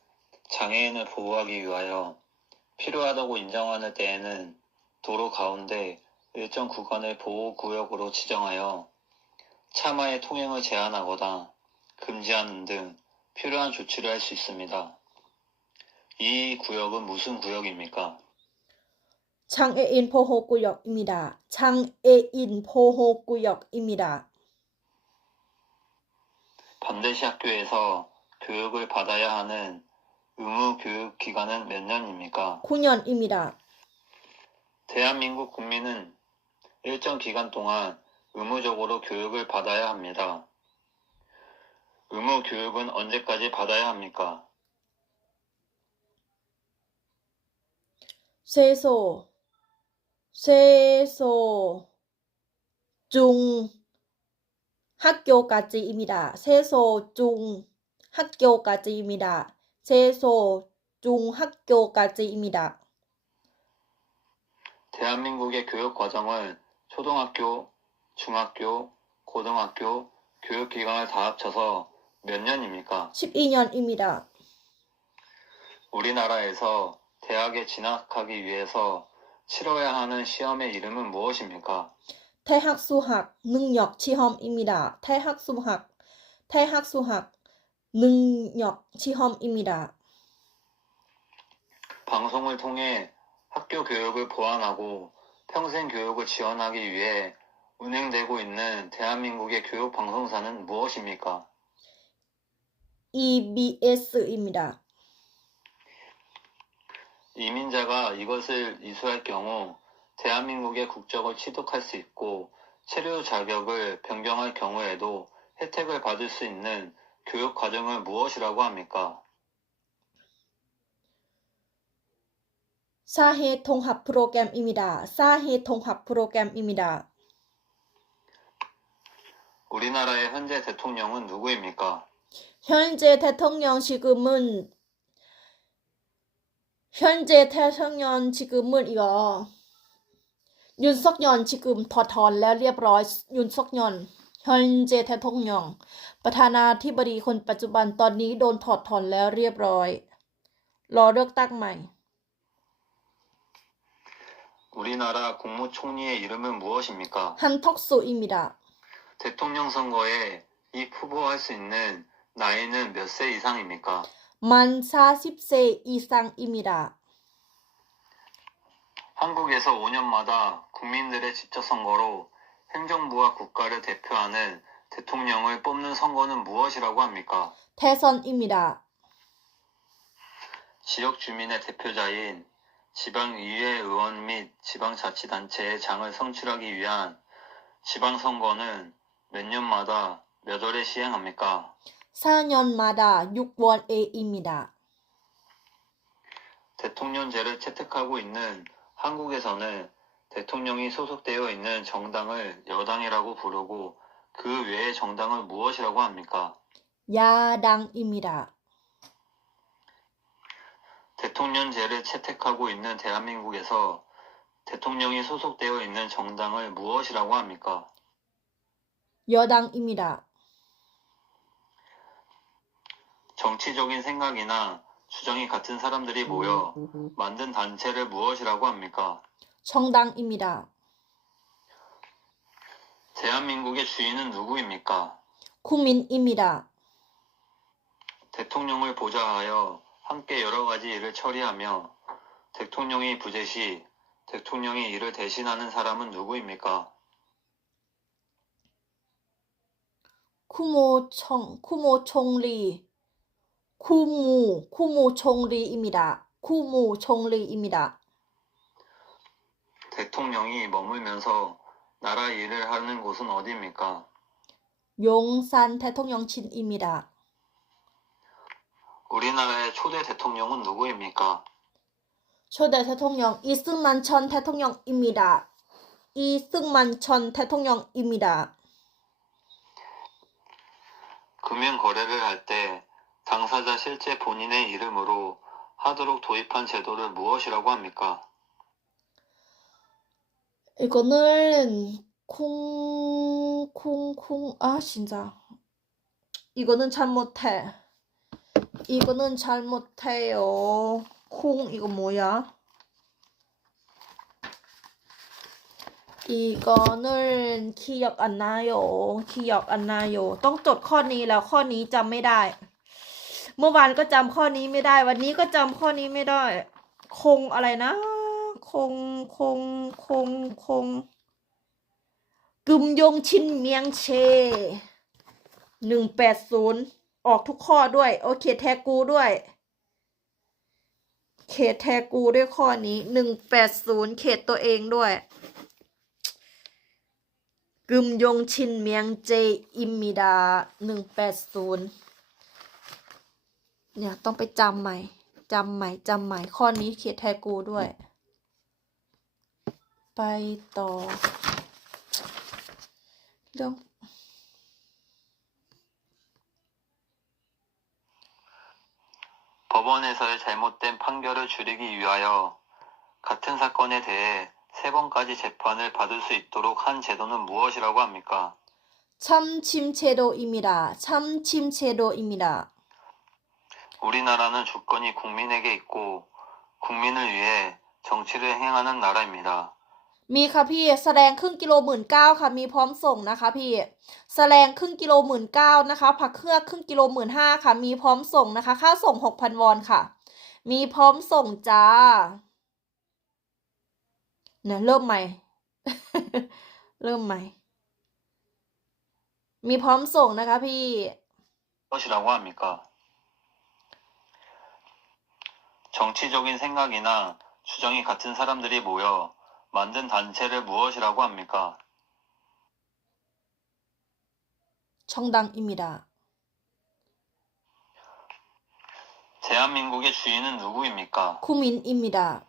장애인을 보호하기 위하여 필요하다고 인정하는 때에는 도로 가운데 일정 구간을 보호구역으로 지정하여 차마의 통행을 제한하거나 금지하는 등 필요한 조치를 할 수 있습니다. 이 구역은 무슨 구역입니까? 장애인 보호구역입니다. 장애인 보호구역입니다. 반드시 학교에서 교육을 받아야 하는 의무 교육 기간은 몇 년입니까? 9년입니다. 대한민국 국민은 일정 기간 동안 의무적으로 교육을 받아야 합니다. 의무 교육은 언제까지 받아야 합니까? 세소 중 학교까지입니다. 세소 중 학교까지입니다. 세소 중 학교까지입니다. 대한민국의 교육 과정은 초등학교, 중학교, 고등학교, 교육기관을 다 합쳐서 몇 년입니까? 12년입니다. 우리나라에서 대학에 진학하기 위해서 치러야 하는 시험의 이름은 무엇입니까? 대학 수학 능력 시험입니다. 대학 수학 능력 시험입니다. 방송을 통해 학교 교육을 보완하고 평생 교육을 지원하기 위해 운행되고 있는 대한민국의 교육 방송사는 무엇입니까? EBS입니다. 이민자가 이것을 이수할 경우 대한민국의 국적을 취득할 수 있고 체류 자격을 변경할 경우에도 혜택을 받을 수 있는 교육 과정을 무엇이라고 합니까? 사회 통합 프로그램입니다. 사회 통합 프로그램입니다. 우리나라의 현재 대통령은 누구입니까? 현재 대통령 지금은 이거 윤석열 지금ถอดถอนแล้วเรียบร้อย윤석열 현재 대통령 ประธานาธิบดีคนปัจจุบันตอนนี้โดนถอดถอนแล้วเรียบร้อยรอเลือกตั้งใหม่ 우리나라 국무총리의 이름은 무엇입니까? 한턱수입니다. 대통령 선거에 입후보할 수 있는 나이는 몇 세 이상입니까? 만 40세 이상입니다. 한국에서 5년마다 국민들의 직접 선거로 행정부와 국가를 대표하는 대통령을 뽑는 선거는 무엇이라고 합니까? 대선입니다. 지역 주민의 대표자인 지방의회 의원 및 지방자치단체의 장을 선출하기 위한 지방선거는 몇 년마다 몇 월에 시행합니까? 4년마다 6월에입니다. 대통령제를 채택하고 있는 한국에서는 대통령이 소속되어 있는 정당을 여당이라고 부르고 그 외의 정당을 무엇이라고 합니까? 야당입니다. 대통령제를 채택하고 있는 대한민국에서 대통령이 소속되어 있는 정당을 무엇이라고 합니까? 여당입니다. 정치적인 생각이나 주장이 같은 사람들이 모여 만든 단체를 무엇이라고 합니까? 정당입니다. 대한민국의 주인은 누구입니까? 국민입니다. 대통령을 보좌하여 함께 여러 가지 일을 처리하며 대통령이 부재 시 대통령이 이를 대신하는 사람은 누구입니까? 쿠모총리입니다. 쿠모총리입니다. 대통령이 머물면서 나라 일을 하는 곳은 어디입니까? 용산 대통령실입니다. 우리나라의 초대 대통령은 누구입니까? 초대 대통령 이승만 전 대통령입니다. 이승만 전 대통령입니다. 금융 거래를 할 때 당사자 실제 본인의 이름으로 하도록 도입한 제도를 무엇이라고 합니까? 이거는 진짜 이거는 잘못해요. 이거 뭐야? 이거는 기억 안 나요. ต้องจดข้อนี้แล้วข้อนี้จำไม่ได้ เมื่อวานก็จำข้อนี้ไม่ได้ วันนี้ก็จำข้อนี้ไม่ได้ คงอะไรนะ คงกึมยงชินเมียงเช 180 ออกทุกข้อด้วย โอเคแทกูด้วย เขตแทกูด้วยข้อนี้ 180 เขตตัวเองด้วย กึมยงชินเมียงเจ อิมมิดา 180 เนี่ยต้องไปจำใหม่ ข้อนี้เขตแทกูด้วย ไปต่อ เรื่อง 법원에서의 잘못된 판결을 줄이기 위하여 같은 사건에 대해 3번까지 재판을 받을 수 있도록 한 제도는 무엇이라고 합니까? 참침제도입니다. 참침제도입니다. 우리나라는 주권이 국민에게 있고 국민을 위해 정치를 행하는 나라입니다. มีค่ะพี่แสดงครึ่งกิโล19,000ค่ะมีพร้อมส่งนะคะพี่แสดงครึ่งกิโล19,000นะคะผักเครือครึ่งกิโล15,000ค่ะมีพร้อมส่งนะคะค่าส่ง 6,000 วอนค่ะมีพร้อมส่งจ้าเนี่ยเริ่มใหม่ เริ่มใหม่มีพร้อมส่งนะคะพี่ 무엇이라고 합니까? 정치적인 생각이나 주장이 같은 사람들이 모여 만든 단체를 무엇이라고 합니까? 정당입니다. 대한민국의 주인은 누구입니까? 국민입니다.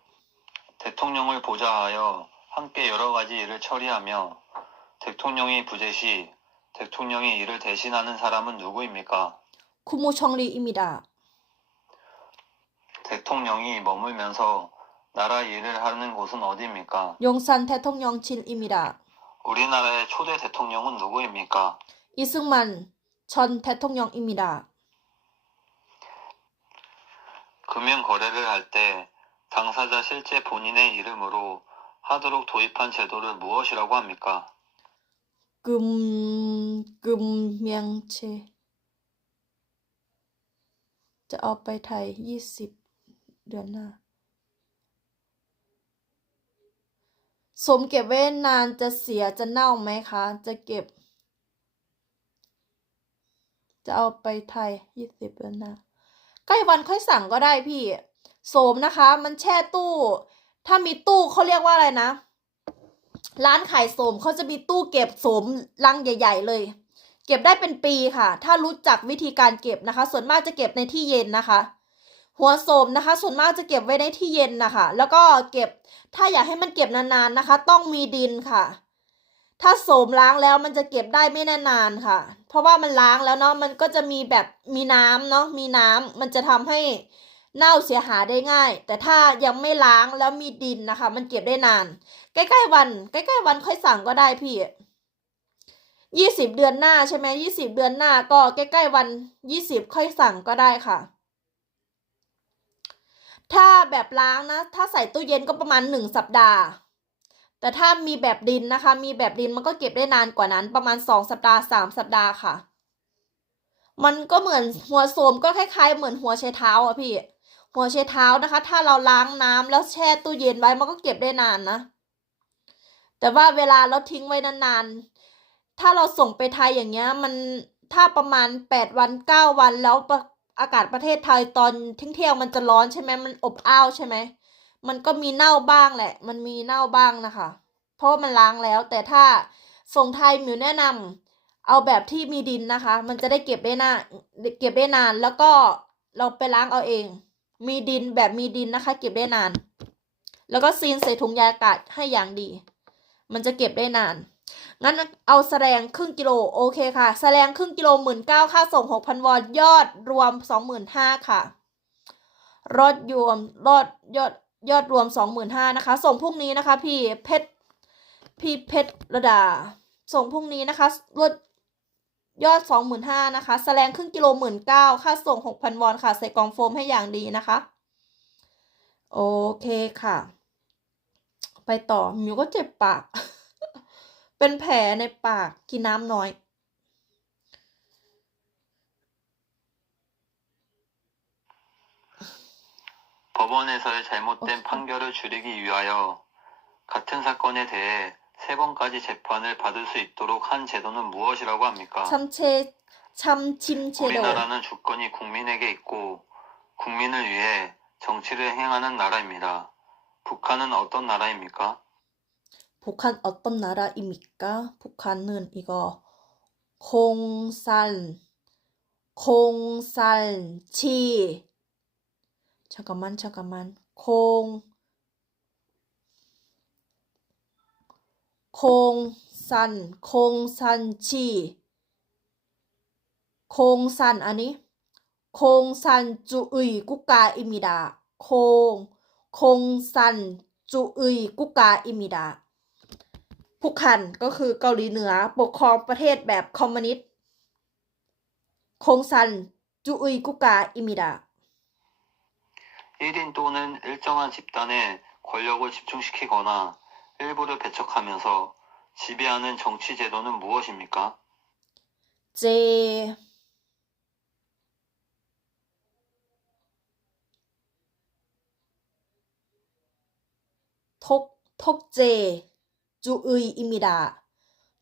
대통령을 보좌하여 함께 여러 가지 일을 처리하며 대통령이 부재 시 대통령이 이를 대신하는 사람은 누구입니까? 국무총리입니다. 대통령이 머물면서 나라 일을 하는 곳은 어디입니까? 용산 대통령실입니다. 우리나라의 초대 대통령은 누구입니까? 이승만 전 대통령입니다. 금융 거래를 할 때 당사자 실제 본인의 이름으로 하도록 도입한 제도를 무엇이라고 합니까? 금명체 จะเอาไปไทย20 เดือนหน้าสมเก็บไว้นานจะเสียจะเน่าไหมคะจะเก็บจะเอาไปไทย20 เดือนหน้าใกล้วันค่อยสั่งก็ได้พี่โสมนะคะมันแช่ตู้ถ้ามีตู้เขาเรียกว่าอะไรนะร้านขายโสมเขาจะมีตู้เก็บโสมลังใหญ่ๆเลยเก็บได้เป็นปีค่ะถ้ารู้จักวิธีการเก็บนะคะส่วนมากจะเก็บในที่เย็นนะคะหัวโสมนะคะส่วนมากจะเก็บไว้ในที่เย็นนะคะแล้วก็เก็บถ้าอยากให้มันเก็บนานๆนะคะต้องมีดินค่ะถ้าโสมล้างแล้วมันจะเก็บได้ไม่นานๆค่ะเพราะว่ามันล้างแล้วเนาะมันก็จะมีแบบมีน้ำเนาะมีน้ำมันจะทำให้เน่าเสียหายได้ง่ายแต่ถ้ายังไม่ล้างแล้วมีดินนะคะมันเก็บได้นานใกล้ๆวันค่อยสั่งก็ได้พี่20 เดือนหน้าใช่ไหม20 เดือนหน้าก็ใกล้ๆวัน20ค่อยสั่งก็ได้ค่ะถ้าแบบล้างนะถ้าใส่ตู้เย็นก็ประมาณ1 สัปดาห์แต่ถ้ามีแบบดินนะคะมีแบบดินมันก็เก็บได้นานกว่านั้นประมาณ2 สัปดาห์3 สัปดาห์ค่ะมันก็เหมือนหัวโสมก็คล้ายๆเหมือนหัวไชเท้าอ่ะพี่หัวไชเท้านะคะถ้าเราล้างน้ำแล้วแช่ตู้เย็นไว้มันก็เก็บได้นานนะแต่ว่าเวลาเราทิ้งไว้นานๆถ้าเราส่งไปไทยอย่างเงี้ยมันถ้าประมาณ8 วัน9 วันแล้วอากาศประเทศไทยตอนเที่ยงมันจะร้อนใช่ไหมมันอบอ้าวใช่ไหมมันก็มีเน่าบ้างแหละมันมีเน่าบ้างนะคะเพราะว่ามันล้างแล้วแต่ถ้าส่งไทยมิวแนะนำเอาแบบที่มีดินนะคะมันจะได้เก็บได้นานแล้วก็เราไปล้างเอาเองมีดินแบบมีดินนะคะเก็บได้นานแล้วก็ซีนใส่ถุงยางอากาศให้อย่างดีมันจะเก็บได้นานงั้นเอาแสดงครึ่งกิโลโอเคค่ะแสดงครึ่งกิโล19,000ค่าส่ง 6,000 วอนยอดรวม 25,000 ค่ะยอดรวม 25,000 นะคะส่งพรุ่งนี้นะคะพี่เพชรระดาส่งพรุ่งนี้นะคะลดยอด 25,000 นะคะแสดงครึ่งกิโล19,000ค่าส่ง 6,000 วอนค่ะใส่กล่องโฟมให้อย่างดีนะคะโอเคค่ะไปต่อมิวก็เจ็บปาก เป็นแผลในปากกินน้ำน้อย 법원에서의 잘못된 판결을 줄이기 위하여 같은 사건에 대해 3번까지 재판을 받을 수 있도록 한 제도는 무엇이라고 합니까? 참침체도. 우리나라는 주권이 국민에게 있고 국민을 위해 정치를 행하는 나라입니다. 북한은 어떤 나라입니까? 북한 어떤 나라입니까? 북한은 이거 공산치. 잠깐만. 공산치. 공산 아니? 공산주의 국가입니다. 공산주의 국가입니다. 북한ก็คือเกาหลีเหนือปกครองประเทศแบบคอมมิวนิสต์공산주의 국가입니다. 1인 또는 일정한 집단에 권력을 집중시키거나 일부를 배척하면서 지배하는 정치 제도는 무엇입니까? 제 독재주의입니다.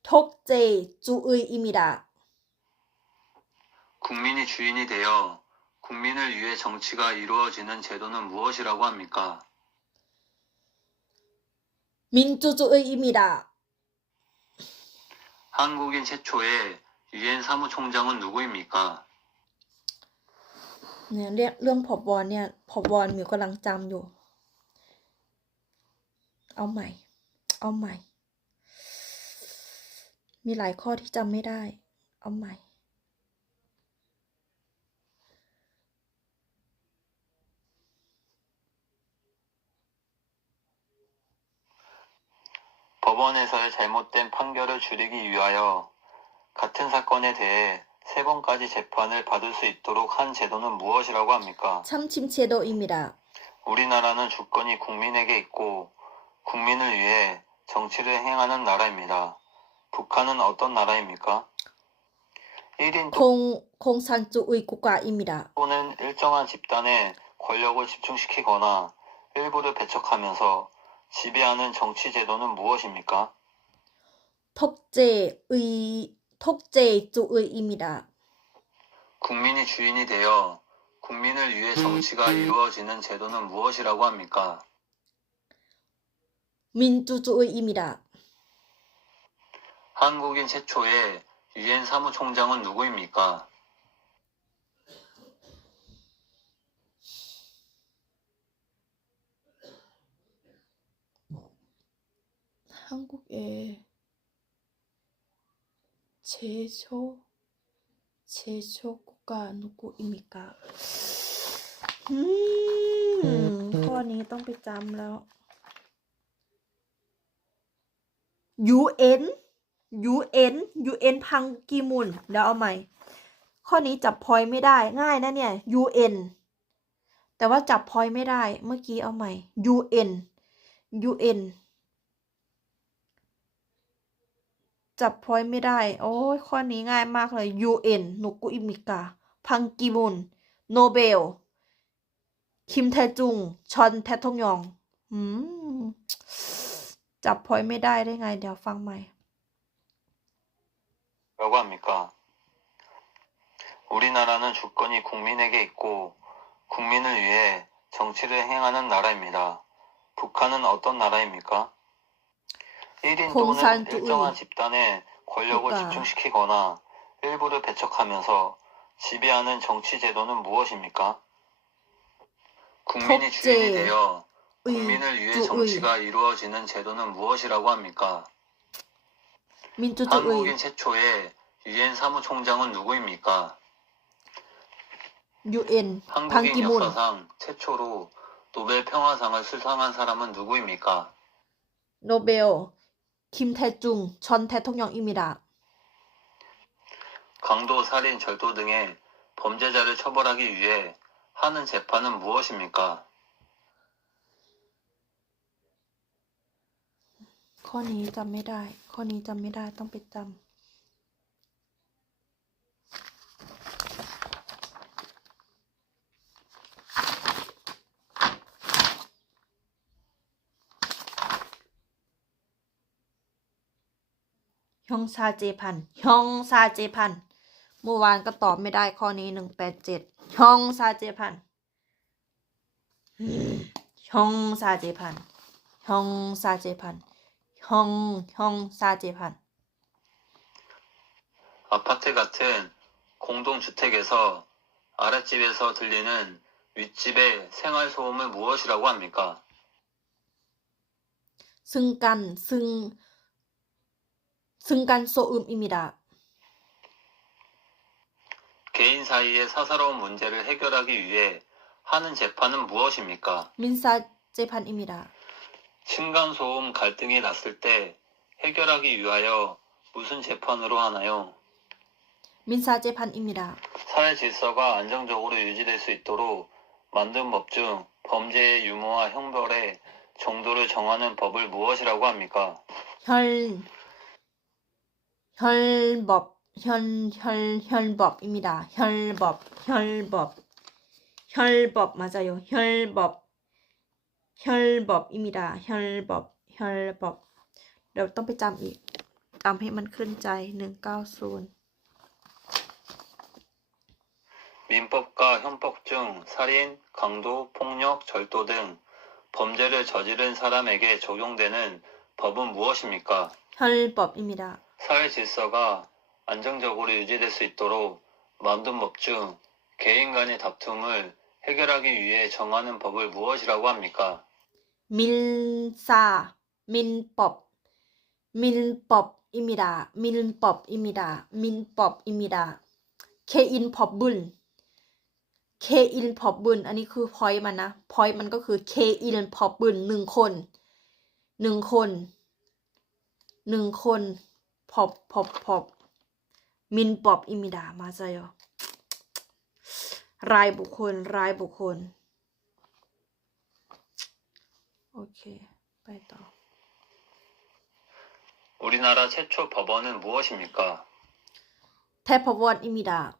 독재주의입니다. 국민이 주인이 되어 국민을 위해 정치가 이루어지는 제도는 무엇이라고 합니까? 민주주의입니다. 한국인 최초의 유엔 사무총장은 누구입니까? เนี่ยเรื่องผบ.เนี่ยผบ.มิวกำลังจำอยู่ เอาใหม่ มีหลายข้อที่จำไม่ได้ เอาใหม่ 법원에서의 잘못된 판결을 줄이기 위하여 같은 사건에 대해 3번까지 재판을 받을 수 있도록 한 제도는 무엇이라고 합니까? 참침체도입니다. 우리나라는 주권이 국민에게 있고 국민을 위해 정치를 행하는 나라입니다. 북한은 어떤 나라입니까? 1인 공산주의 국가입니다. 또는 일정한 집단에 권력을 집중시키거나 일부를 배척하면서 지배하는 정치 제도는 무엇입니까? 독재주의입니다. 국민이 주인이 되어 국민을 위해 정치가 이루어지는 제도는 무엇이라고 합니까? 민주주의입니다. 한국인 최초의 유엔 사무총장은 누구입니까? 한국의 제초 국가 누구입니까? ข้อนี้ต้องไปจำแล้ว UN พังกีมุนแล้วเอาใหม่ ข้อนี้จับพอยไม่ได้ง่ายนะเนี่ย UN แต่ว่าจับพอยไม่ได้เมื่อกี้เอาใหม่ UN จับพอยไม่ได้โอ้ยข้อนี้ง่ายมากเลย UN นุกุอิมิกาพังกีมุนโนเบลคิมแทจุงชอนแททงยองจับพอยไม่ได้ได้ไงเดี๋ยวฟังใหม่ 라고 합니까? 우리나라는 주권이 국민에게 있고 국민을 위해 정치를 행하는 나라입니다. 북한은 어떤 나라입니까? 1인 또는 일정한 집단에 권력을 국가. 집중시키거나 일부를 배척하면서 지배하는 정치 제도는 무엇입니까? 국민이 주인이 되어 국민을 위해 정치가 이루어지는 제도는 무엇이라고 합니까? 민주주의 한국인 최초의 유엔 사무총장은 누구입니까? UN 한국인 반기문 역사상 최초로 노벨 평화상을 수상한 사람은 누구입니까? 노벨 김태중 전 대통령입니다. 강도, 살인, 절도 등의 범죄자를 처벌하기 위해 하는 재판은 무엇입니까? ข้อนี้จำไม่ได้ต้องไปจำ 형사재판, 형사재판. เมื่อวานก็ตอบไม่ได้ข้อนี้187 형사재판. 형사재판, 형사재판, 형사재판. 아파트 같은 공동주택에서 아랫집에서 들리는 윗집의 생활소음을 무엇이라고 합니까? ซึ่งกัน 소음입니다. 개인 사이의 사사로운 문제를 해결하기 위해 하는 재판은 무엇입니까? 민사재판입니다. 층간소음 갈등이 났을 때 해결하기 위하여 무슨 재판으로 하나요? 민사재판입니다. 사회 질서가 안정적으로 유지될 수 있도록 만든 법 중 범죄의 유무와 형벌의 정도를 정하는 법을 무엇이라고 합니까? 혈법입니다. 혈법 맞아요. 혈법입니다. 혈법. เดี๋ยวต้องไปจำอีกจำให้มันขึ้นใจ190 민법과 형법 중 살인, 강도, 폭력, 절도 등 범죄를 저지른 사람에게 적용되는 법은 무엇입니까? 혈법입니다. 사회 질서가 안정적으로 유지될 수 있도록 만든 법 중 개인 간의 다툼을 해결하기 위해 정하는 법을 무엇이라고 합니까? 민법입니다.เคอินพอบบุญอันนี้คือ point มันนะ point มันก็คือ เคอินพอบบุญ 1คน법 민법입니다. 맞아요. รายบุคคล โอเค ไปต่อ 우리나라 최초 법원은 무엇입니까? 대법원입니다.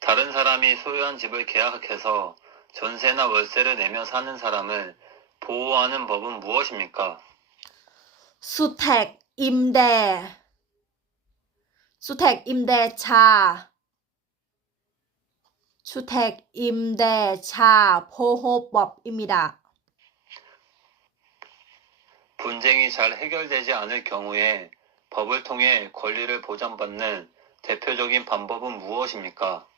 다른 사람이 소유한 집을 계약해서 전세나 월세를 내며 사는 사람을 보호하는 법은 무엇입니까? 주택임대차 보호법입니다. 분쟁이 잘 해결되지 않을 경우에 법을 통해 권리를 보장받는 대표적인 방법은 무엇입니까?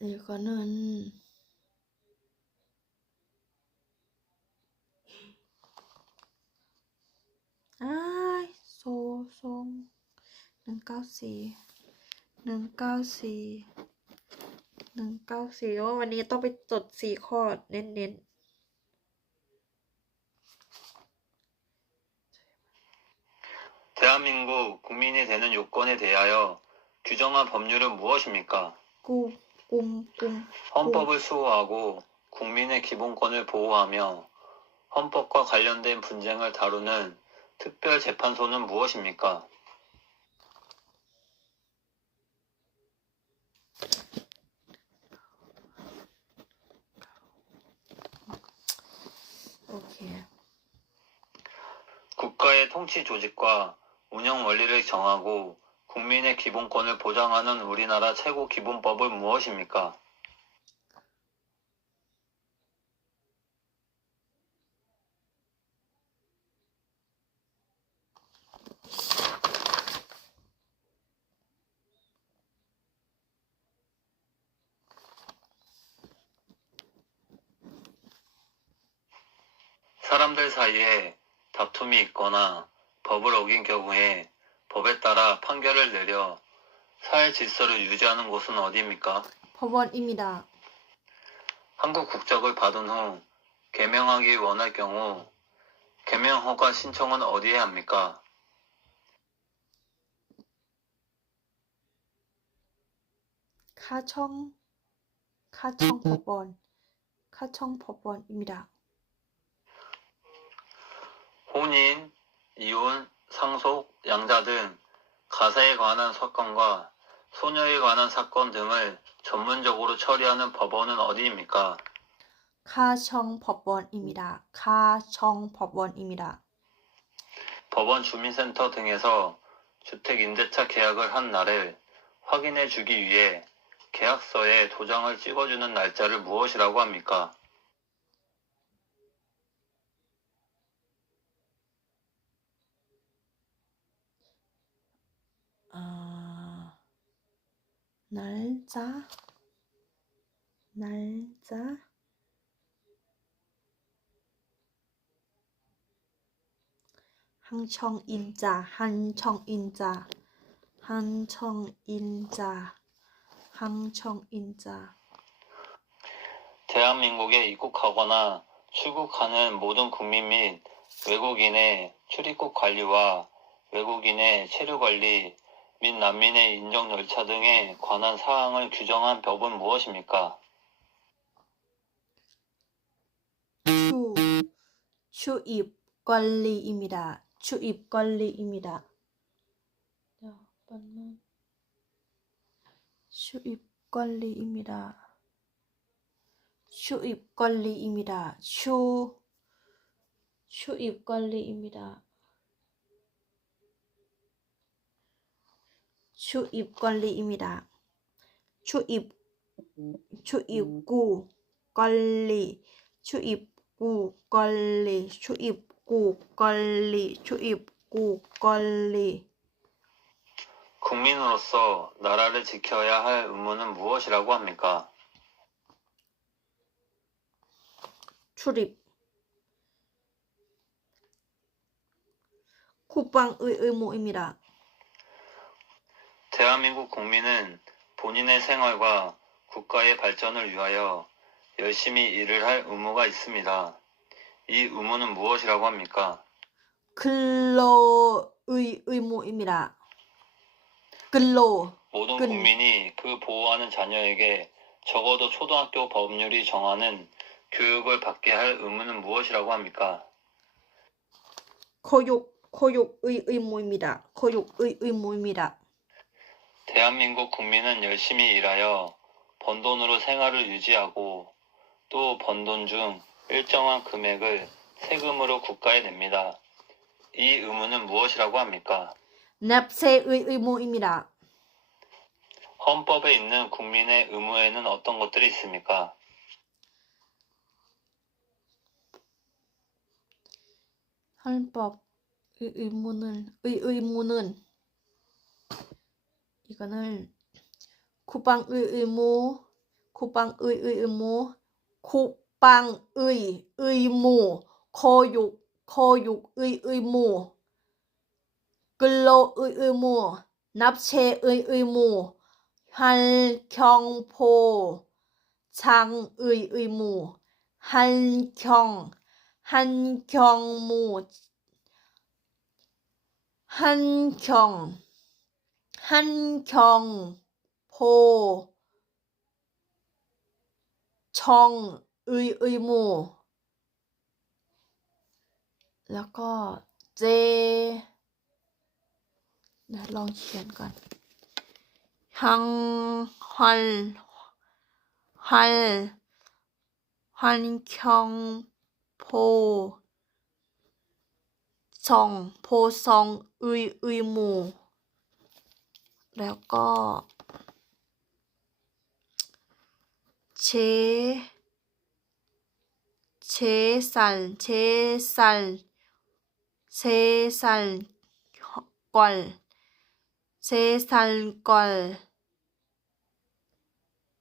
이거는 소송 194 วันนี้ต้องไปจด4 ข้อเน้น 대한민국 국민이 되는 요건에 대하여 규정한 법률은 무엇입니까? 헌법을 수호하고 국민의 기본권을 보호하며 헌법과 관련된 분쟁을 다루는 특별재판소는 무엇입니까? 오케이. 국가의 통치 조직과 운영 원리를 정하고 국민의 기본권을 보장하는 우리나라 최고 기본법은 무엇입니까? 사람들 사이에 다툼이 있거나 법을 어긴 경우에 법에 따라 판결을 내려 사회 질서를 유지하는 곳은 어디입니까? 법원입니다. 한국 국적을 받은 후 개명하기 원할 경우 개명 허가 신청은 어디에 합니까? 가청법원입니다. 혼인, 이혼, 상속, 양자 등 가사에 관한 사건과 소녀에 관한 사건 등을 전문적으로 처리하는 법원은 어디입니까? 가청법원입니다. 법원 주민센터 등에서 주택 임대차 계약을 한 날을 확인해 주기 위해 계약서에 도장을 찍어주는 날짜를 무엇이라고 합니까? 날짜, 한청인자, 대한민국에 입국하거나 출국하는 모든 국민 및 외국인의 출입국 관리와 외국인의 체류 관리 및 난민의 인정 절차 등에 관한 사항을 규정한 법은 무엇입니까? 추입관리입니다. 출입구 관리. 국민으로서 나라를 지켜야 할 의무는 무엇이라고 합니까? 출입. 국방의 의무입니다. 대한민국 국민은 본인의 생활과 국가의 발전을 위하여 열심히 일을 할 의무가 있습니다. 이 의무는 무엇이라고 합니까? 근로의 의무입니다. 근로. 모든 국민이 그 보호하는 자녀에게 적어도 초등학교 법률이 정하는 교육을 받게 할 의무는 무엇이라고 합니까? 교육의 의무입니다. 대한민국 국민은 열심히 일하여 번 돈으로 생활을 유지하고 또 번 돈 중 일정한 금액을 세금으로 국가에 냅니다. 이 의무는 무엇이라고 합니까? 납세의 의무입니다. 헌법에 있는 국민의 의무에는 어떤 것들이 있습니까? 헌법의 의무는 이거는 국방의 의무, 교육의 의무, 근로의 의무, 납세의 의무, 환경보장의 의무, 환경보정의 의무, แล้วก็ลองเขียนก่อน환경보정의 의무 แล้วก็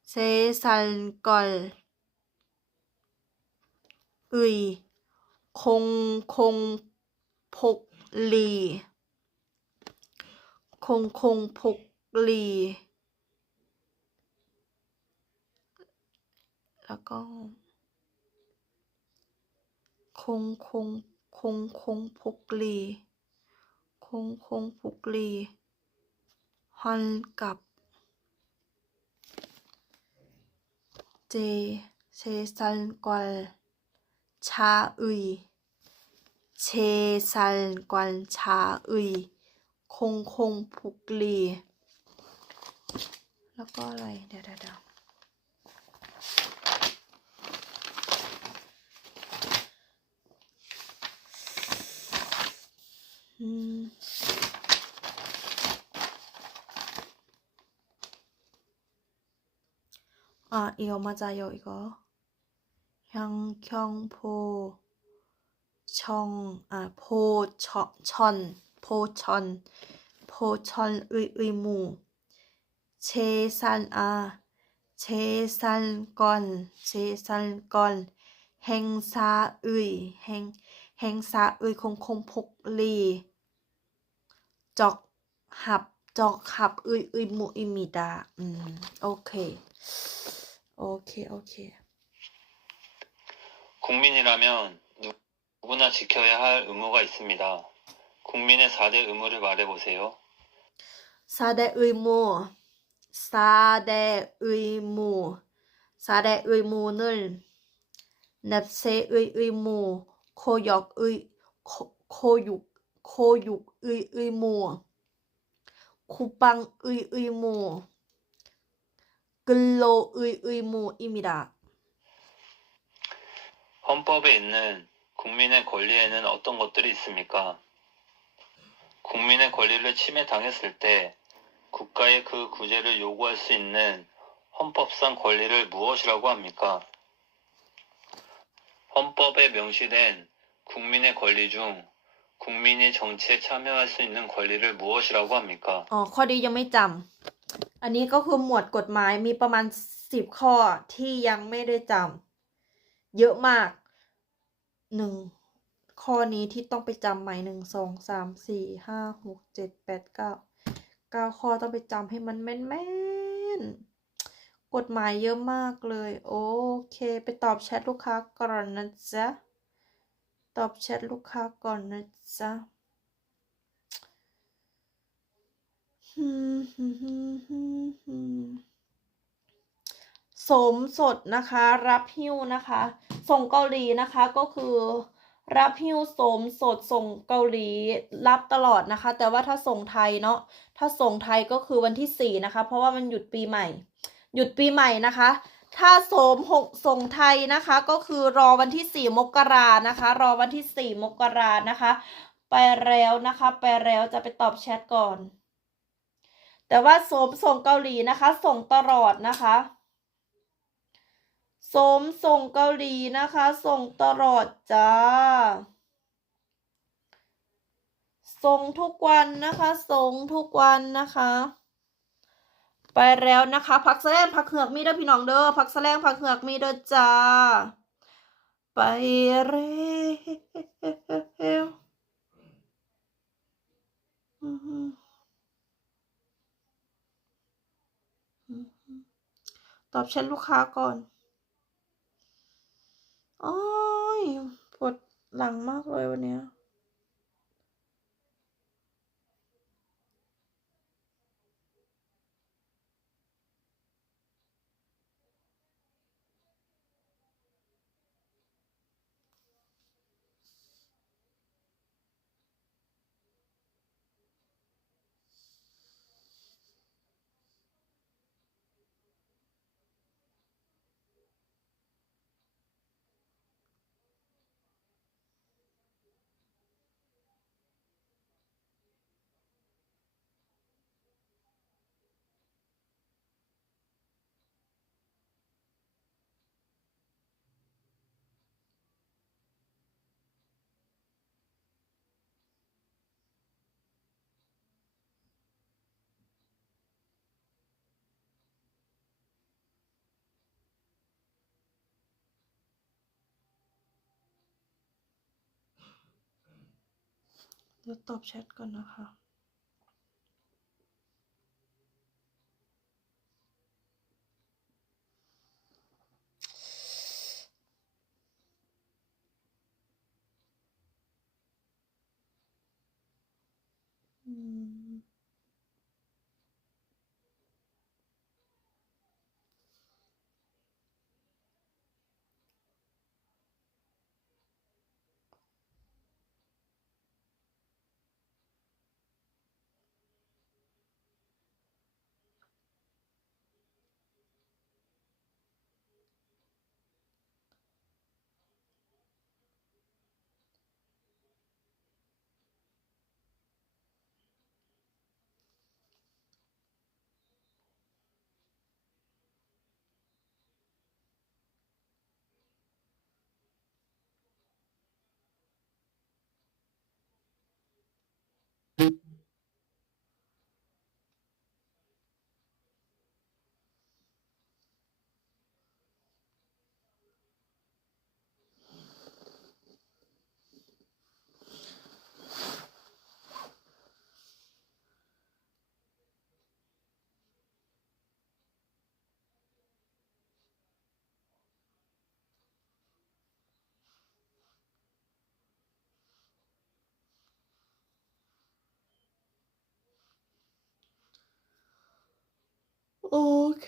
세살권의 공공복리 แล้วก็คงพกลีฮันกับ제살관차의คงพกลีแล้วก็อะไรเดี๋ยว 이거 맞아요, 이거. 향경포, 포천의 의무, 제살건, 행사의 공폭리, 적합의 의무입니다. 오케이. 국민이라면 누구나 지켜야 할 의무가 있습니다. 국민의 4대 의무를 말해보세요. 4대 의무는 납세의 의무, 고육의 의무, 국방의 의무, 근로의 의무입니다. 헌법에 있는 국민의 권리에는 어떤 것들이 있습니까? 국민의 권리를 침해당했을 때 국가에 그 구제를 요구할 수 있는 헌법상 권리를 무엇이라고 합니까? 헌법에 명시된 국민의 권리 중 국민이 정치에 참여할 수 있는 권리를 무엇이라고 합니까? ข้อดียังไม่จำ อันนี้ก็คือหมวดกฎหมายมีประมาณ10 ข้อที่ยังไม่ได้จำ เยอะมาก ข้อนี้ที่ต้องไปจำใหม่ 1 2 3 4 5 6 7 8 9 ข้อต้องไปจำให้มันแม่นๆ กฎหมายเยอะมากเลย โอเค ไปตอบแชทลูกค้าก่อนนะจ๊ะ ตอบแชทลูกค้าก่อนนะจ๊ะ สมสดนะคะรับหิ้วนะคะส่งเกาหลีนะคะก็คือรับหิ้วสมสดส่งเกาหลีรับตลอดนะคะแต่ว่าถ้าส่งไทยเนาะถ้าส่งไทยก็คือวันที่4นะคะเพราะว่ามันหยุดปีใหม่นะคะถ้าส่งไทยนะคะก็คือรอวันที่4 มกรานะคะรอวันที่4 มกรานะคะไปแล้วนะคะไปแล้วจะไปตอบแชทก่อนแต่ว่าส่งเกาหลีนะคะส่งตลอดนะคะส่งเกาหลีนะคะส่งตลอดจ้าส่งทุกวันนะคะส่งทุกวันนะคะไปแล้วนะคะผักแสลงผักเหือกมีเด้อพี่น้องเด้อผักแสลงผักเหือกมีเด้อจ้าไปแล้วตอบแชทลูกค้าก่อนโอ้ยปวดหลังมากเลยวันเนี้ยเดี๋ยวตอบแชทก่อนนะคะ โอเค